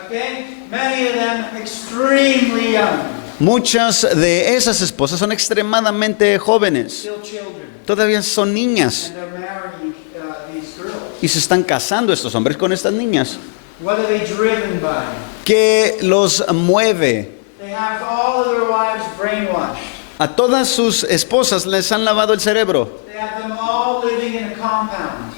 Okay? Many of them extremely young. Muchas de esas esposas son extremadamente jóvenes. Still children. Todavía son niñas. And they're marrying these girls. Y se están casando estos hombres con estas niñas. What are they driven by? ¿Qué los mueve? They have all of their wives brainwashed. A todas sus esposas les han lavado el cerebro. They have them all living in a compound.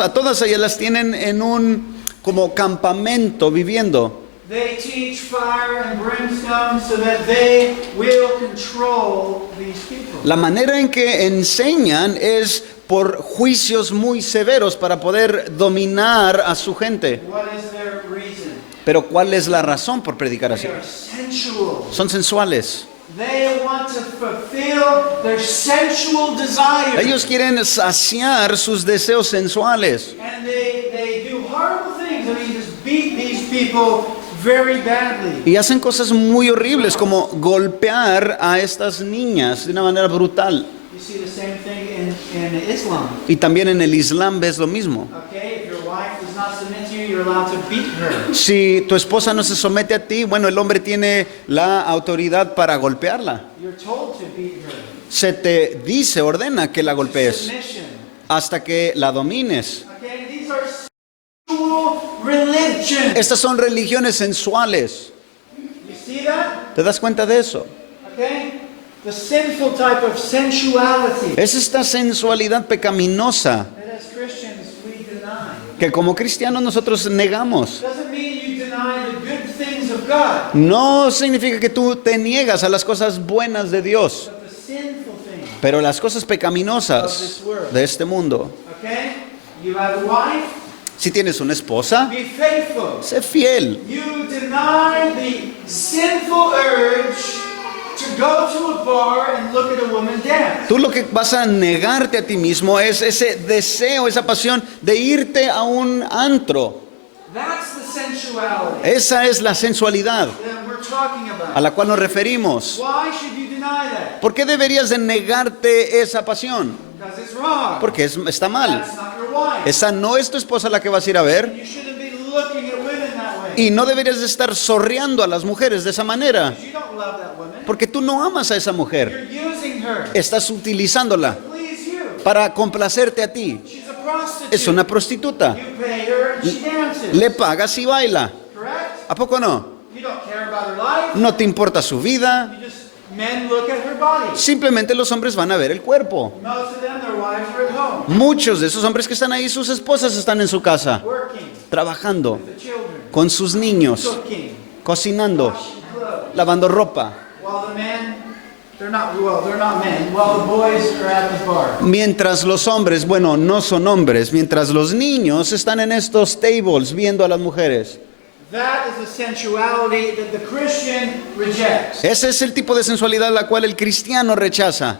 A todas ellas las tienen en un como campamento viviendo. They teach fire and brimstone so that they will control these people. La manera en que enseñan es por juicios muy severos para poder dominar a su gente. What is their reason? Pero ¿cuál es la razón por predicar así? They are sensual. Son sensuales. They want to fulfill their sensual desires. Ellos quieren saciar sus deseos sensuales. And they do horrible things. I mean, just beat these people very badly. Y hacen cosas muy horribles como golpear a estas niñas de una manera brutal. You see the same thing in Islam. Y también en el Islam ves lo mismo. Okay, if your wife does not submit to you, you're allowed to beat her. Si tu esposa no se somete a ti, bueno, el hombre tiene la autoridad para golpearla. You're told to beat her. Se te dice, ordena que la golpees Submission. hasta que la domines. Okay, these religion. Estas son religiones sensuales. You see that? ¿Te das cuenta de eso? Okay? The sinful type of sensuality Es esta sensualidad pecaminosa that as Christians we deny. que como cristianos nosotros negamos. Doesn't mean you deny the good things of God, No significa que tú te niegas a las cosas buenas de Dios, but the sinful things. pero las cosas pecaminosas de este mundo. Okay? You have a wife, Si tienes una esposa, be faithful. sé fiel. You deny the sinful urge to go to a bar and look at a woman dance. Tú lo que vas a negarte a ti mismo es ese deseo, esa pasión de irte a un antro. That's the sensuality Esa es la sensualidad that we're talking about. a la cual nos referimos. Why should you deny that? ¿Por qué deberías de negarte esa pasión? Because it's wrong. Porque está mal. That's not your wife. Esa no es tu esposa la que vas a ir a ver. You shouldn't be looking at women that way. Y no deberías de estar zorreando a las mujeres de esa manera. You don't love that woman. Porque tú no amas a esa mujer. You're using her Estás utilizándola to please you. para complacerte a ti. She's a prostitute. Es una prostituta. You pay her and she dances. Le pagas y baila. Correct? ¿A poco no? You don't care about her life. No te importa su vida. You just men look at her body. Simplemente los hombres van a ver el cuerpo. Most of them, their wives are at home, Muchos de esos hombres que están ahí, sus esposas están en su casa, working trabajando with the children, con sus niños, cooking, cocinando, washing clothes. lavando ropa. While the men, they're not men. While the boys are at the bar. Mientras los hombres, bueno, no son hombres, mientras los niños están en estos tables viendo a las mujeres. That is the sensuality that the Christian rejects. Ese es el tipo de sensualidad la cual el cristiano rechaza.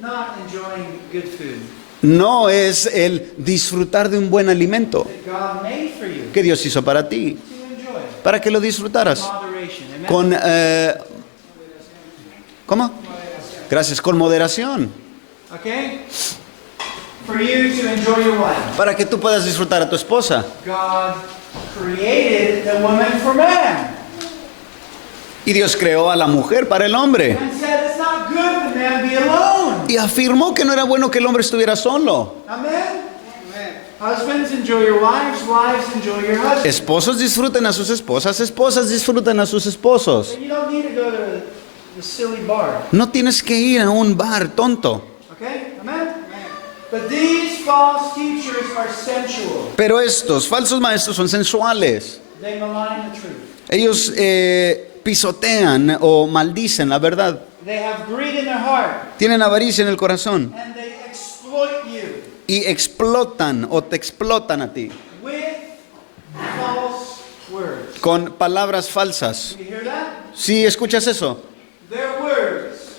Not enjoying good food No es el disfrutar de un buen alimento that God made for you que Dios hizo para ti, to enjoy. para que lo disfrutaras. Moderation. Amen. Con, ¿cómo? Gracias, con moderación. Okay? For you to enjoy your wife. Para que tú puedas disfrutar a tu esposa. God created the woman for man. Y Dios creó a la mujer para el hombre. And said it's not good the man be alone. Y afirmó que no era bueno que el hombre estuviera solo. Amen? Husbands, enjoy your wives. Wives, enjoy your husbands. Esposos disfruten a sus esposas, esposas disfruten a sus esposos. And you don't need to go to the silly bar. No tienes que ir a un bar tonto. Okay? Amen? But these false teachers are sensual. Pero estos falsos maestros son sensuales. They malign the truth. Ellos pisotean o maldicen la verdad. They have greed in their heart. Tienen avaricia en el corazón And they exploit you y explotan o te explotan a ti with false words. con palabras falsas. Do you hear that? Si escuchas eso, Their words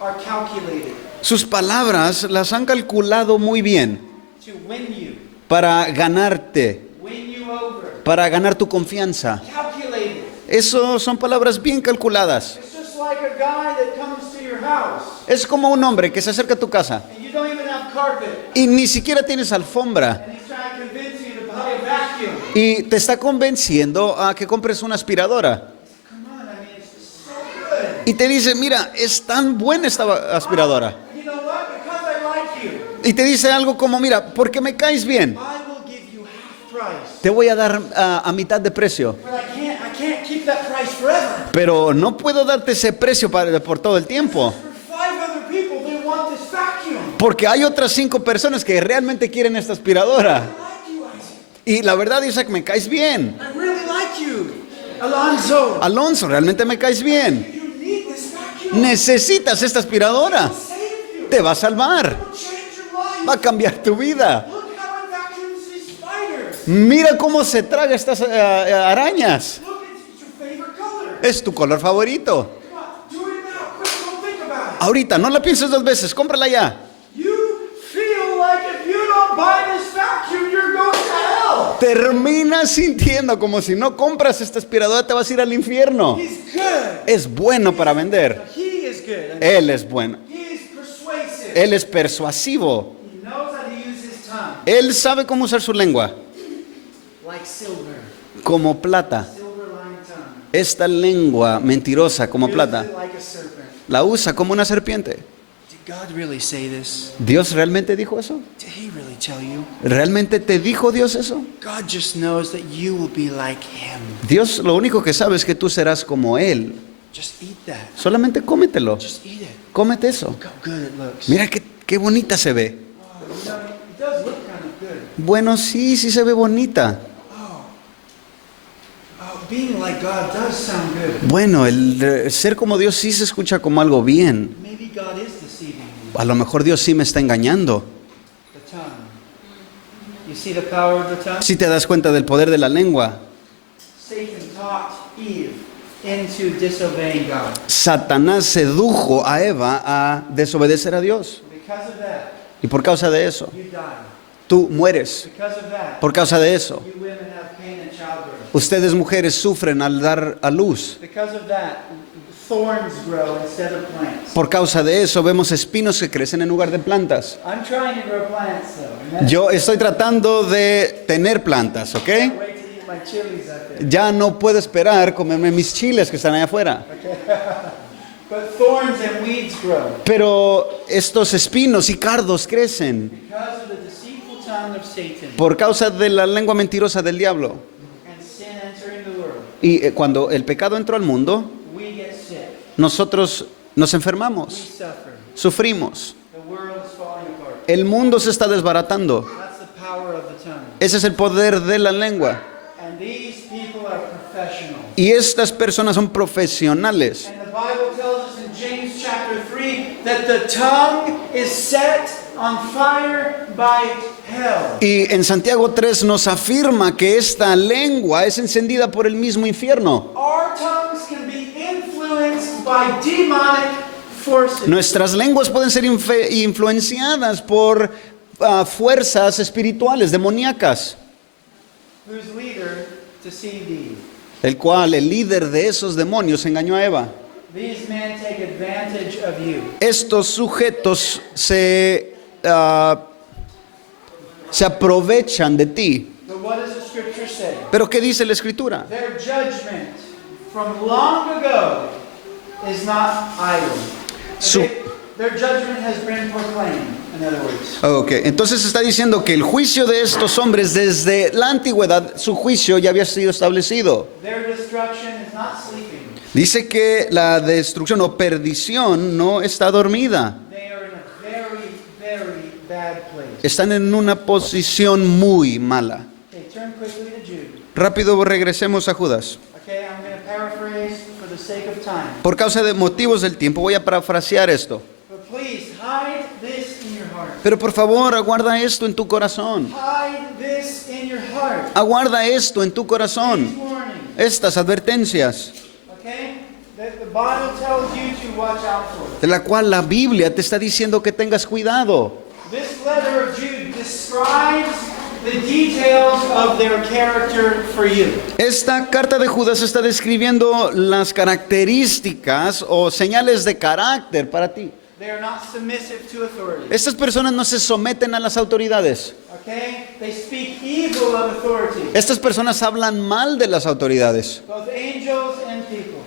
are calculated sus palabras las han calculado muy bien to win you, para ganarte, win you over. para ganar tu confianza. Calculated. Eso son palabras bien calculadas. It's just like a guy that comes to your house Es como un hombre que se acerca a tu casa and you don't even have carpet y ni siquiera tienes alfombra and he's trying to convince you to buy a vacuum. y te está convenciendo a que compres una aspiradora. Come on, I mean, it's so good. Y te dice, mira, es tan buena esta aspiradora. You know what? Because I like you, Y te dice algo como, mira, porque me caes bien, I will give you half price. te voy a dar a mitad de precio. But I can't keep that price forever. Pero no puedo darte ese precio por todo el tiempo. For 5 other people, they want this vacuum. Porque hay otras 5 personas que realmente quieren esta aspiradora. I like you, Isaac. Y la verdad, Isaac, me caes bien. I really like you. Alonzo, Alonso, realmente me caes bien. you need this vacuum. Necesitas esta aspiradora. Save you. Te va a salvar. It'll change your life. Va a cambiar tu vida. Look how it vacuums these spiders. Mira cómo se traga estas arañas. Look, it's your favorite color. Es tu color favorito. Come on, do it now. Quick, don't think about it. Ahorita, no la pienses 2 veces, cómprala ya. You feel like if you don't buy this vacuum, you're going to hell. Terminas sintiendo como si no compras esta aspiradora te vas a ir al infierno. He's good. Es bueno para vender. He is good. Él es bueno. He is persuasive. Él es persuasivo. He knows how to use his tongue Él sabe cómo usar su lengua. like silver. Como plata. Silver-lined tongue. Esta lengua mentirosa como Uses plata it like a serpent la usa como una serpiente to God really say this? ¿Dios realmente dijo eso? Did he really tell you? ¿Realmente te dijo Dios eso? God just knows that you will be like him. Dios lo único que sabe es que tú serás como Él. Just eat that. Solamente cómetelo. Just eat it. Cómete eso. Look how good it looks. Mira qué bonita se ve. Oh, you know, it does look kind of good. Bueno, sí se ve bonita. Oh, being like God does sound good. Bueno, el ser como Dios sí se escucha como algo bien. Maybe God is deceiving you. A lo mejor Dios sí me está engañando. The tongue. You see the power of the tongue? Si te das cuenta del poder de la lengua. Satan taught Eve into disobeying God. Satanás sedujo a Eva a desobedecer a Dios. Because of that, Y por causa de eso, you die. tú mueres. Because of that, Por causa de eso, you women have pain in childbirth. ustedes mujeres sufren al dar a luz. Because of that, thorns grow instead of plants. Por causa de eso vemos espinos que crecen en lugar de plantas. I'm trying to grow plants though. Amen? Yo estoy tratando de tener plantas, ¿ok? Can't wait to eat my chilies out there. Ya no puedo esperar comerme mis chiles que están allá afuera. But thorns and weeds grow Pero estos espinos y cardos crecen because of the deceitful tongue of Satan por causa de la lengua mentirosa del diablo. and sin entering the world. Y cuando el pecado entró al mundo, We get sick. nosotros nos We enfermamos, suffer. sufrimos. The world is falling apart. El mundo se está desbaratando. That's the power of the tongue. Ese es el poder de la lengua. And these people are professional. Y estas personas son profesionales. And the Bible tells us in James chapter 3 that the tongue is set on fire by hell. Y en Santiago 3 nos afirma que esta lengua es encendida por el mismo infierno. Our tongues can be influenced by demonic forces. Nuestras lenguas pueden ser influenciadas por fuerzas espirituales, demoníacas, Whose leader deceived Eve. el cual el líder de esos demonios engañó a Eva. These men take advantage of you. Estos sujetos se aprovechan de ti. But what does the scripture say? Pero ¿qué dice la Escritura? Their judgment from long ago is not idle. Su- Okay? Their judgment has been proclaimed, in other words. Ok, entonces está diciendo que el juicio de estos hombres desde la antigüedad, su juicio ya había sido establecido. Their destruction is not sleeping. Dice que la destrucción o perdición no está dormida. They are in a very, very bad place. Están en una posición muy mala. Okay, turn quickly to Jude. Rápido regresemos a Judas. Okay, I'm going to paraphrase for the sake of time. Por causa de motivos del tiempo voy a parafrasear esto. But please, hide this in your heart. Pero por favor, aguarda esto en tu corazón. Hide this in your heart. Aguarda esto en tu These corazón. warnings. Estas advertencias, Okay? That the Bible tells you to watch out for. de la cual la Biblia te está diciendo que tengas cuidado. This letter of Jude describes the details of their character for you. Esta carta de Judas está describiendo las características o señales de carácter para ti. They are not submissive to authority. Estas personas no se someten a las autoridades. Okay? They speak evil of authority. Estas personas hablan mal de las autoridades, Both angels and people.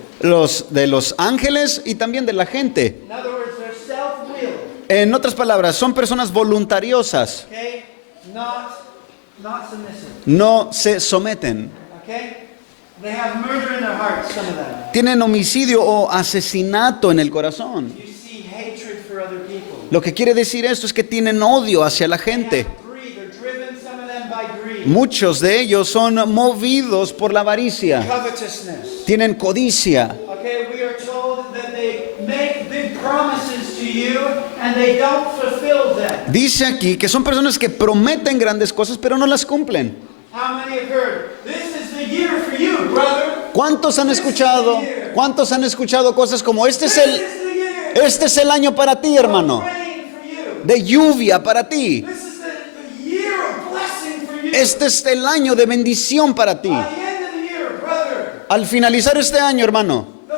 de los ángeles y también de la gente. In other words, they're self-willed. En otras palabras, son personas voluntariosas, Okay? Not submissive. no se someten. Okay? They have murder in their hearts, some of them. Tienen homicidio o asesinato en el corazón. You see hatred for other people. Lo que quiere decir esto es que tienen odio hacia la They gente. have greed. They're driven, some of them, by greed. Muchos de ellos son movidos por la avaricia. Covetousness. Tienen codicia. Okay, we are told that they make big promises to you and they don't fulfill them. Dice aquí que son personas que prometen grandes cosas pero no las cumplen. How many have heard? This is the year for you, brother. ¿Cuántos han escuchado? ¿Cuántos han escuchado cosas como This is the year. este es el año para ti, hermano? Rain for you. De lluvia para ti. This is the year of blessing for you. Este es el año de bendición para ti. By the end of the year, brother, Al finalizar este año, hermano, the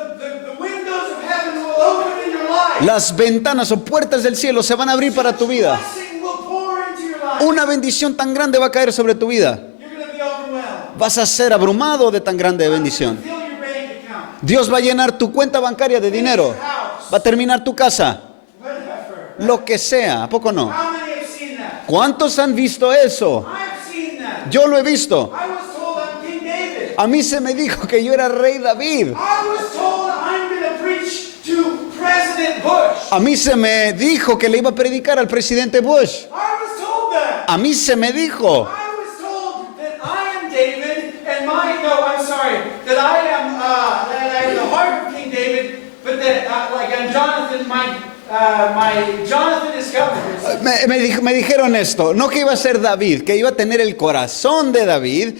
windows of heaven will open in your life. las ventanas o puertas del cielo se van a abrir para tu vida. Blessing will pour into your life. Una bendición tan grande va a caer sobre tu vida. You're going to be overwhelmed. Vas a ser abrumado de tan grande bendición. Fill your bank account. Dios va a llenar tu cuenta bancaria de dinero. Va a terminar tu casa. Whatever. lo que sea, ¿a poco no? How many have seen that? ¿Cuántos han visto eso? I've seen that. Yo lo he visto. I was told I'm King David. A mí se me dijo que yo era rey David. I was told I'm going to preach to President Bush. A mí se me dijo que le iba a predicar al presidente Bush. I was told that. A mí se me dijo. I was told that I am David and that I am the heart of King David, but that like I'm Jonathan, my Jonathan is covered. Me dijeron esto, no que iba a ser David, que iba a tener el corazón de David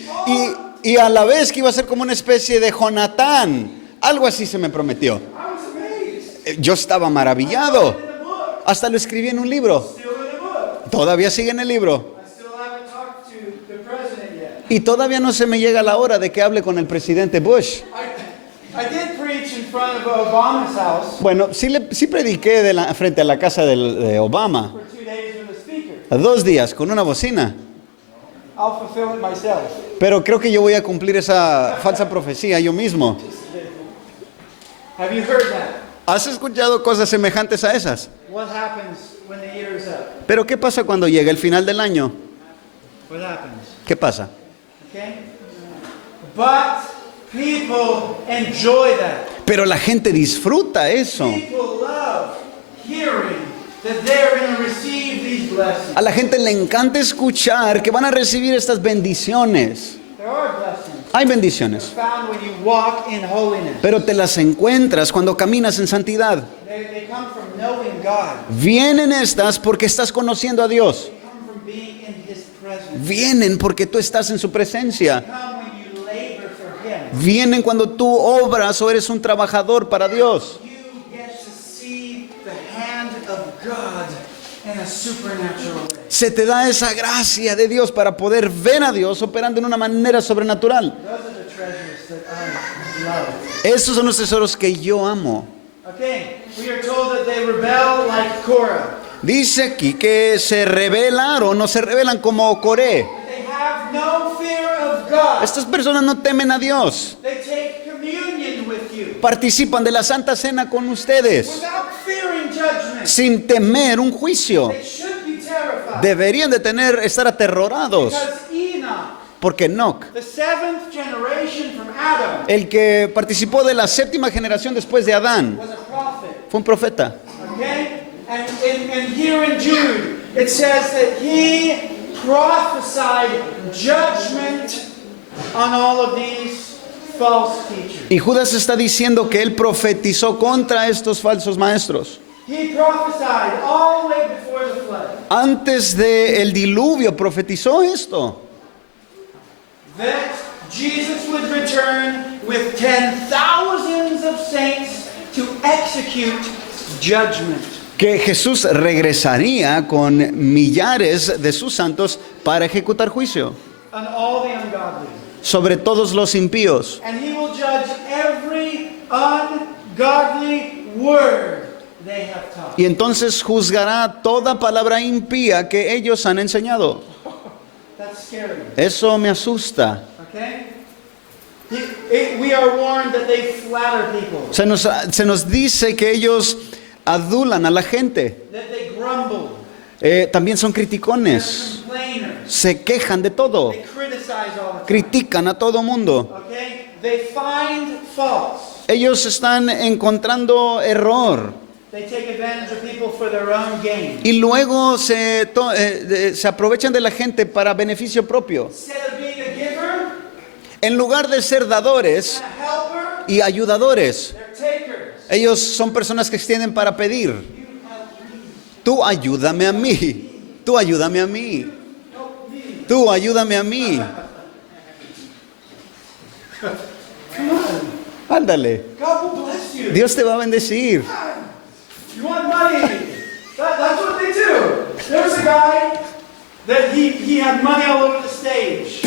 y a la vez que iba a ser como una especie de Jonatán. Algo así se me prometió. I was amazed. Yo estaba maravillado. In the book, Hasta lo escribí en un libro. still in the book. Todavía sigue en el libro. I still haven't talked to the president yet. Y todavía no se me llega la hora de que hable con el presidente Bush. I did preach in front of Obama's house Bueno, sí prediqué frente a la casa de Obama. for 2 days with a speaker. 2 días con una bocina. I'll fulfill it myself. Pero creo que yo voy a cumplir esa falsa profecía yo mismo. Have you heard that? ¿Has escuchado cosas semejantes a esas? What happens when the year is up? Pero ¿qué pasa cuando llega el final del año? What happens? ¿Qué pasa? Okay? But people enjoy that. Pero la gente disfruta eso. People love hearing that they're going to receive these blessings. A la gente le encanta escuchar que van a recibir estas bendiciones. There are blessings Hay bendiciones, found when you walk in holiness. pero te las encuentras cuando caminas en santidad. They come from knowing God. Vienen estas porque estás conociendo a Dios. They come from being in His presence. Vienen porque tú estás en su presencia. Come when you labor for Him. Vienen cuando tú obras o eres un trabajador para Dios. You get to see the hand of God in a supernatural way. Se te da esa gracia de Dios para poder ver a Dios operando en una manera sobrenatural. Those are the treasures that I love. Estos son los tesoros que yo amo. Okay, we are told that they rebel like Korah. Dice aquí que se rebelaron o se rebelan como Coré. They have no fear of God. Estas personas no temen a Dios. They take communion with you Participan de la Santa Cena con ustedes without fearing judgment. sin temer un juicio. They should be terrified. Deberían de estar aterrorados. Because Enoch, Porque Enoch, the seventh generation from Adam, el que participó de la 7ª generación después de Adán, was a prophet. fue un profeta. Okay? And here in Jude, it says that he prophesied judgment on all of these false teachers. Y Judas está diciendo que él profetizó contra estos falsos maestros. He prophesied all the way before the flood Antes del diluvio profetizó esto. that Jesus would return with 10,000s of saints to execute judgment. Que Jesús regresaría con millares de sus santos para ejecutar juicio On all the ungodly. sobre todos los impíos. And he will judge every ungodly word they have taught. Y entonces juzgará toda palabra impía que ellos han enseñado. That's scary. Eso me asusta. Okay? We are warned that they flatter people, Se nos dice que ellos adulan a la gente. that they grumble, También son criticones. complainers, Se quejan de todo. they criticize all the time. Critican a todo mundo. Okay? They find faults. Ellos están encontrando error. They take advantage of people for their own gain. Y luego se aprovechan de la gente para beneficio propio. Instead of being a giver En lugar de ser dadores and a helper, y ayudadores, they're takers. ellos son personas que extienden para pedir. Tú ayúdame a mí. Tú ayúdame a mí. Tú ayúdame a mí. Ándale. God will bless you. Dios te va a bendecir. You want money? That's what they do. There was a guy that he had money all over the stage.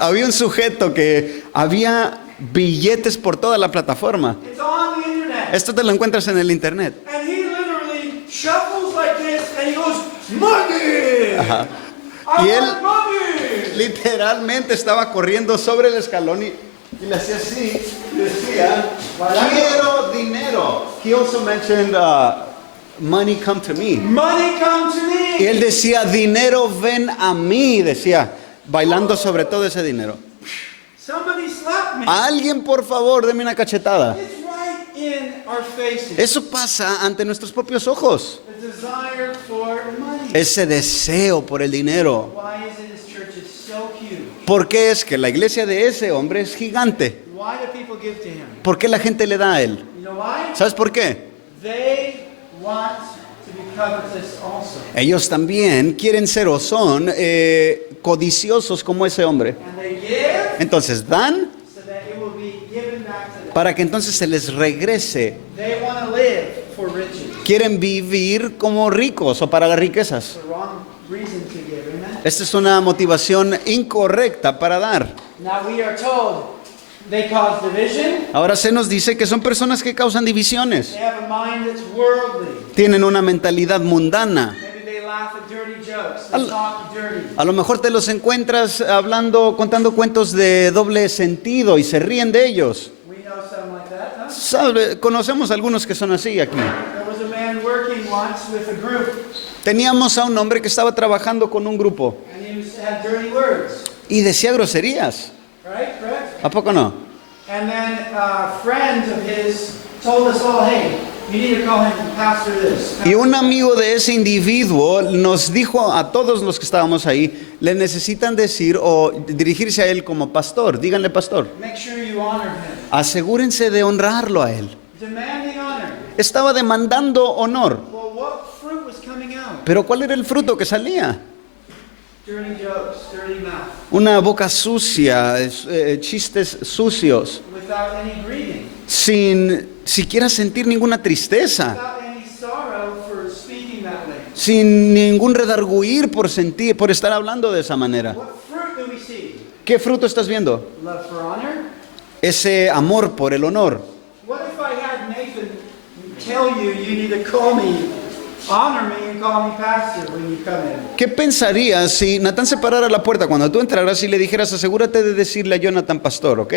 Había un sujeto que había billetes por toda la plataforma. It's on the internet. Esto te lo encuentras en el internet. And he literally shuffles like this and he goes, money! Ajá. I Y él want money! literalmente estaba corriendo sobre el escalón y le hacía así, y decía, quiero dinero. He also mentioned money come to me. Money come to me. Y él decía, dinero ven a mí, decía, bailando sobre todo ese dinero. Somebody slap me. Alguien, por favor, deme una cachetada. It's right in our faces. Eso pasa ante nuestros propios ojos. The desire for money. Ese deseo por el dinero. Why is it this church is so huge? ¿Por qué es que la iglesia de ese hombre es gigante? Why do people give to him? ¿Por qué la gente le da a él? You know why? ¿Sabes por qué? They want to be covetous also. Ellos también quieren ser o son codiciosos como ese hombre. And they give Entonces dan so that it will be given back to them. para que entonces se les regrese. They want to live for riches. Quieren vivir como ricos o para las riquezas. It's the wrong reason to give, amen? Esta es una motivación incorrecta para dar. Now we are told they cause division. Ahora se nos dice que son personas que causan divisiones. They have a mind that's worldly. Tienen una mentalidad mundana. Maybe they laugh at dirty jokes. They Al- talk dirty. A lo mejor te los encuentras contando cuentos de doble sentido y se ríen de ellos. We know some like that, huh? Conocemos algunos que son así aquí. There was a man working once with a group, Teníamos a un hombre que estaba trabajando con un grupo and had dirty words, y decía groserías. right? Correct? ¿A poco no? And then friends of his told us all, hey, you need to call him Pastor this. Y un amigo de ese individuo nos dijo a todos los que estábamos ahí, le necesitan decir o dirigirse a él como pastor. Díganle pastor. Make sure you honor him. Asegúrense de honrarlo a él. Demanding honor. Estaba demandando honor. Well, what fruit was coming out? Pero ¿cuál era el fruto que salía? Dirty jokes, dirty mouth, Una boca sucia, chistes sucios, without any grieving, sin siquiera sentir ninguna tristeza, without any sorrow for speaking that way. sin ningún redarguir por estar hablando de esa manera. What fruit do we see? ¿Qué fruto estás viendo? Love for honor? Ese amor por el honor. What if I had Nathan tell you you need to call me, honor me and call me pastor when you come in? ¿Qué pensarías si Natán se parara a la puerta cuando tú entraras y le dijeras, asegúrate de decirle a Jonathan pastor, ¿ok?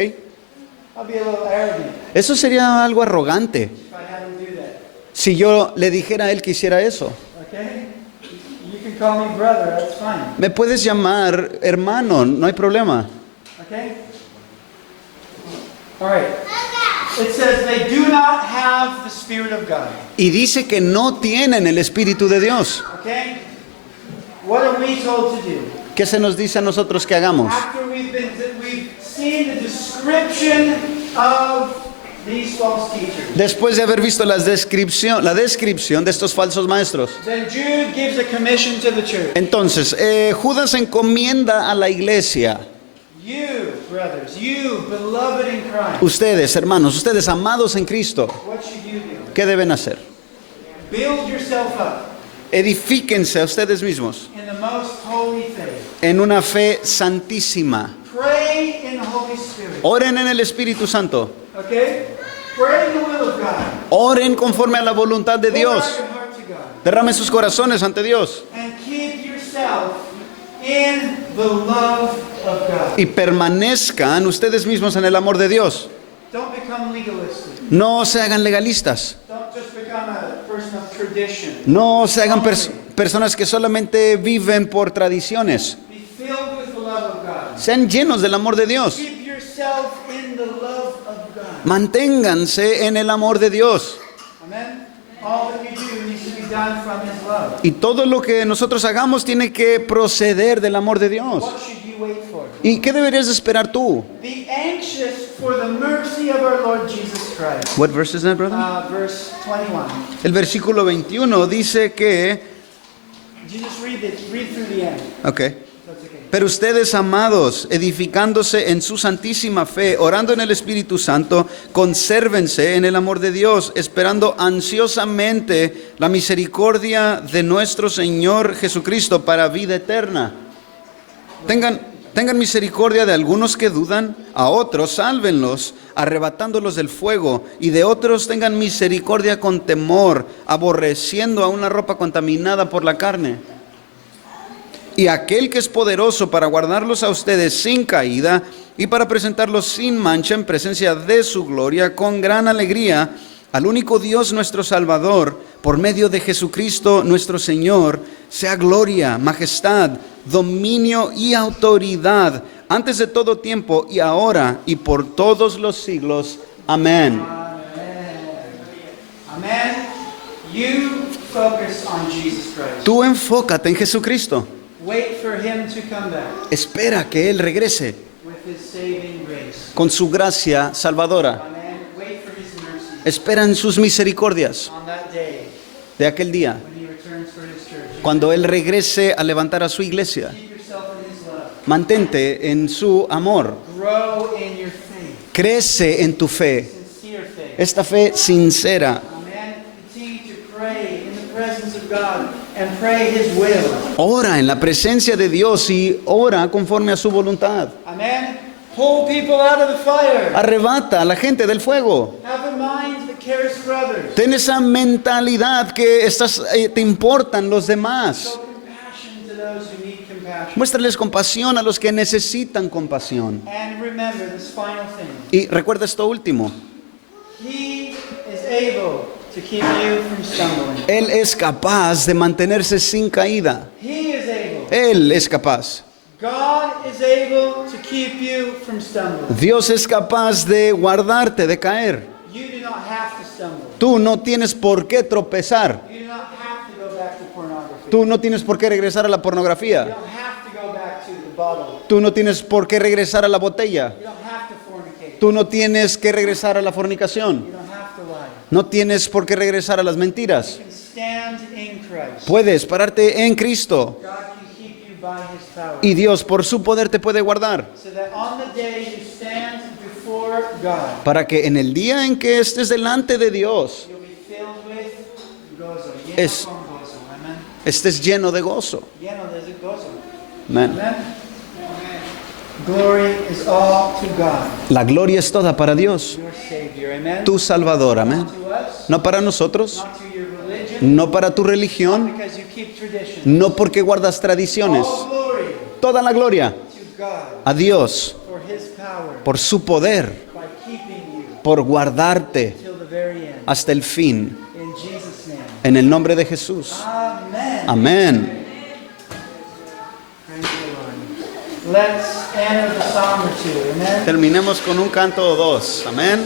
I'll be a little arrogant Eso sería algo arrogante if I had him do that. si yo le dijera a él que hiciera eso. Okay? You can call me brother, that's fine. Me puedes llamar hermano, no hay problema. Okay? All right. It says they do not have the Spirit of God. Y dice que no tienen el Espíritu de Dios. Okay? What are we told to do? ¿Qué se nos dice a nosotros que hagamos? After we've seen the description of these false teachers, Después de haber visto la descripción de estos falsos maestros. then Jude gives a commission to the church. Entonces, Judas encomienda a la iglesia. You, brothers, you, beloved in Christ, Ustedes, hermanos, ustedes amados en Cristo, what should you do? ¿qué deben hacer? Build yourself up Edifíquense a ustedes mismos in the most holy faith. en una fe santísima. Pray in the Holy Spirit. Oren en el Espíritu Santo. Okay? Pray in the will of God. Oren conforme a la voluntad de Pour out Dios. your heart to God. Derramen sus corazones ante Dios. And keep yourself in the love of God. Y permanezcan ustedes mismos en el amor de Dios. Don't become legalistic. No se hagan legalistas. Don't just become a person of tradition. No se hagan personas que solamente viven por tradiciones. Be filled with the love of God. Sean llenos del amor de Dios. Keep yourself in the love of God. Manténganse en el amor de Dios. Amen? All that you do needs to be done from His love. Y todo lo que nosotros hagamos tiene que proceder del amor de Dios. What should you wait for? ¿Y qué deberías de esperar tú? Be anxious for the mercy of our Lord Jesus Christ. What verse is that, brother? Verse 21. El versículo 21 dice que, Jesus, read through the end. okay. That's okay. Pero ustedes, amados, edificándose en su santísima fe, orando en el Espíritu Santo, consérvense en el amor de Dios, esperando ansiosamente la misericordia de nuestro Señor Jesucristo para vida eterna. Tengan misericordia de algunos que dudan, a otros sálvenlos, arrebatándolos del fuego, y de otros tengan misericordia con temor, aborreciendo a una ropa contaminada por la carne. Y aquel que es poderoso para guardarlos a ustedes sin caída y para presentarlos sin mancha en presencia de su gloria con gran alegría, al único Dios nuestro Salvador, por medio de Jesucristo nuestro Señor, sea gloria, majestad, dominio y autoridad, antes de todo tiempo y ahora y por todos los siglos. Amén. Amen. You focus on Jesus Christ. Tú enfócate en Jesucristo. Wait for him to come back Espera que Él regrese with his saving grace. con su gracia salvadora. Amen. Wait for his mercy Espera en sus misericordias on that day de aquel día, when he returns for his church. cuando Él regrese a levantar a su iglesia. Keep yourself in his love. Mantente en su amor. Grow in your faith. Crece en tu fe, Sincere faith. esta fe sincera. Amen. Continue to pray in the presence of God and pray his will. Ora en la presencia de Dios y ora conforme a su voluntad. Amen. Pull people out of the fire. Arrebata a la gente del fuego. Have a mind that cares for others. Ten esa mentalidad que te importan los demás. Show compassion to those who need compassion. Muéstrales compasión a los que necesitan compasión. And remember this final thing. Y recuerda esto último. He is able to keep you from stumbling. Él es capaz de mantenerse sin caída. He is able. Él es capaz. God is able to keep you from stumbling. Dios es capaz de guardarte de caer. You do not have to stumble. Tú no tienes por qué tropezar. You do not have to go back to pornography. Tú no tienes por qué regresar a la You pornografía. don't have to go back to the bottle. Tú no tienes por qué regresar a la botella. You don't have to fornicate. Tú no tienes que regresar a la fornicación. You don't have to lie. No tienes por qué regresar a las mentiras. You can stand in Christ. Puedes pararte en Cristo God can keep you by his power. y Dios por su poder te puede guardar. So that on the day you stand before God, Para que en el día en que estés delante de Dios, you'll be filled with gozo. Lleno Es- con gozo. Amen. estés lleno de gozo. Lleno de gozo. Amén. Amen. Glory is all to God, La gloria es toda para Dios, your Savior. Amen. tu Salvador. Amén. Not to us, No para nosotros, not to your religion, no para tu religión, because you keep tradition. no porque guardas tradiciones. All glory Toda la gloria to God a Dios for his power por su poder, by keeping you por guardarte till the very end. hasta el fin. In Jesus' name. En el nombre de Jesús. Amen. Amén. Praise the Lord. Let's end with a song or two. Amen. Terminemos con un canto o dos. Amén.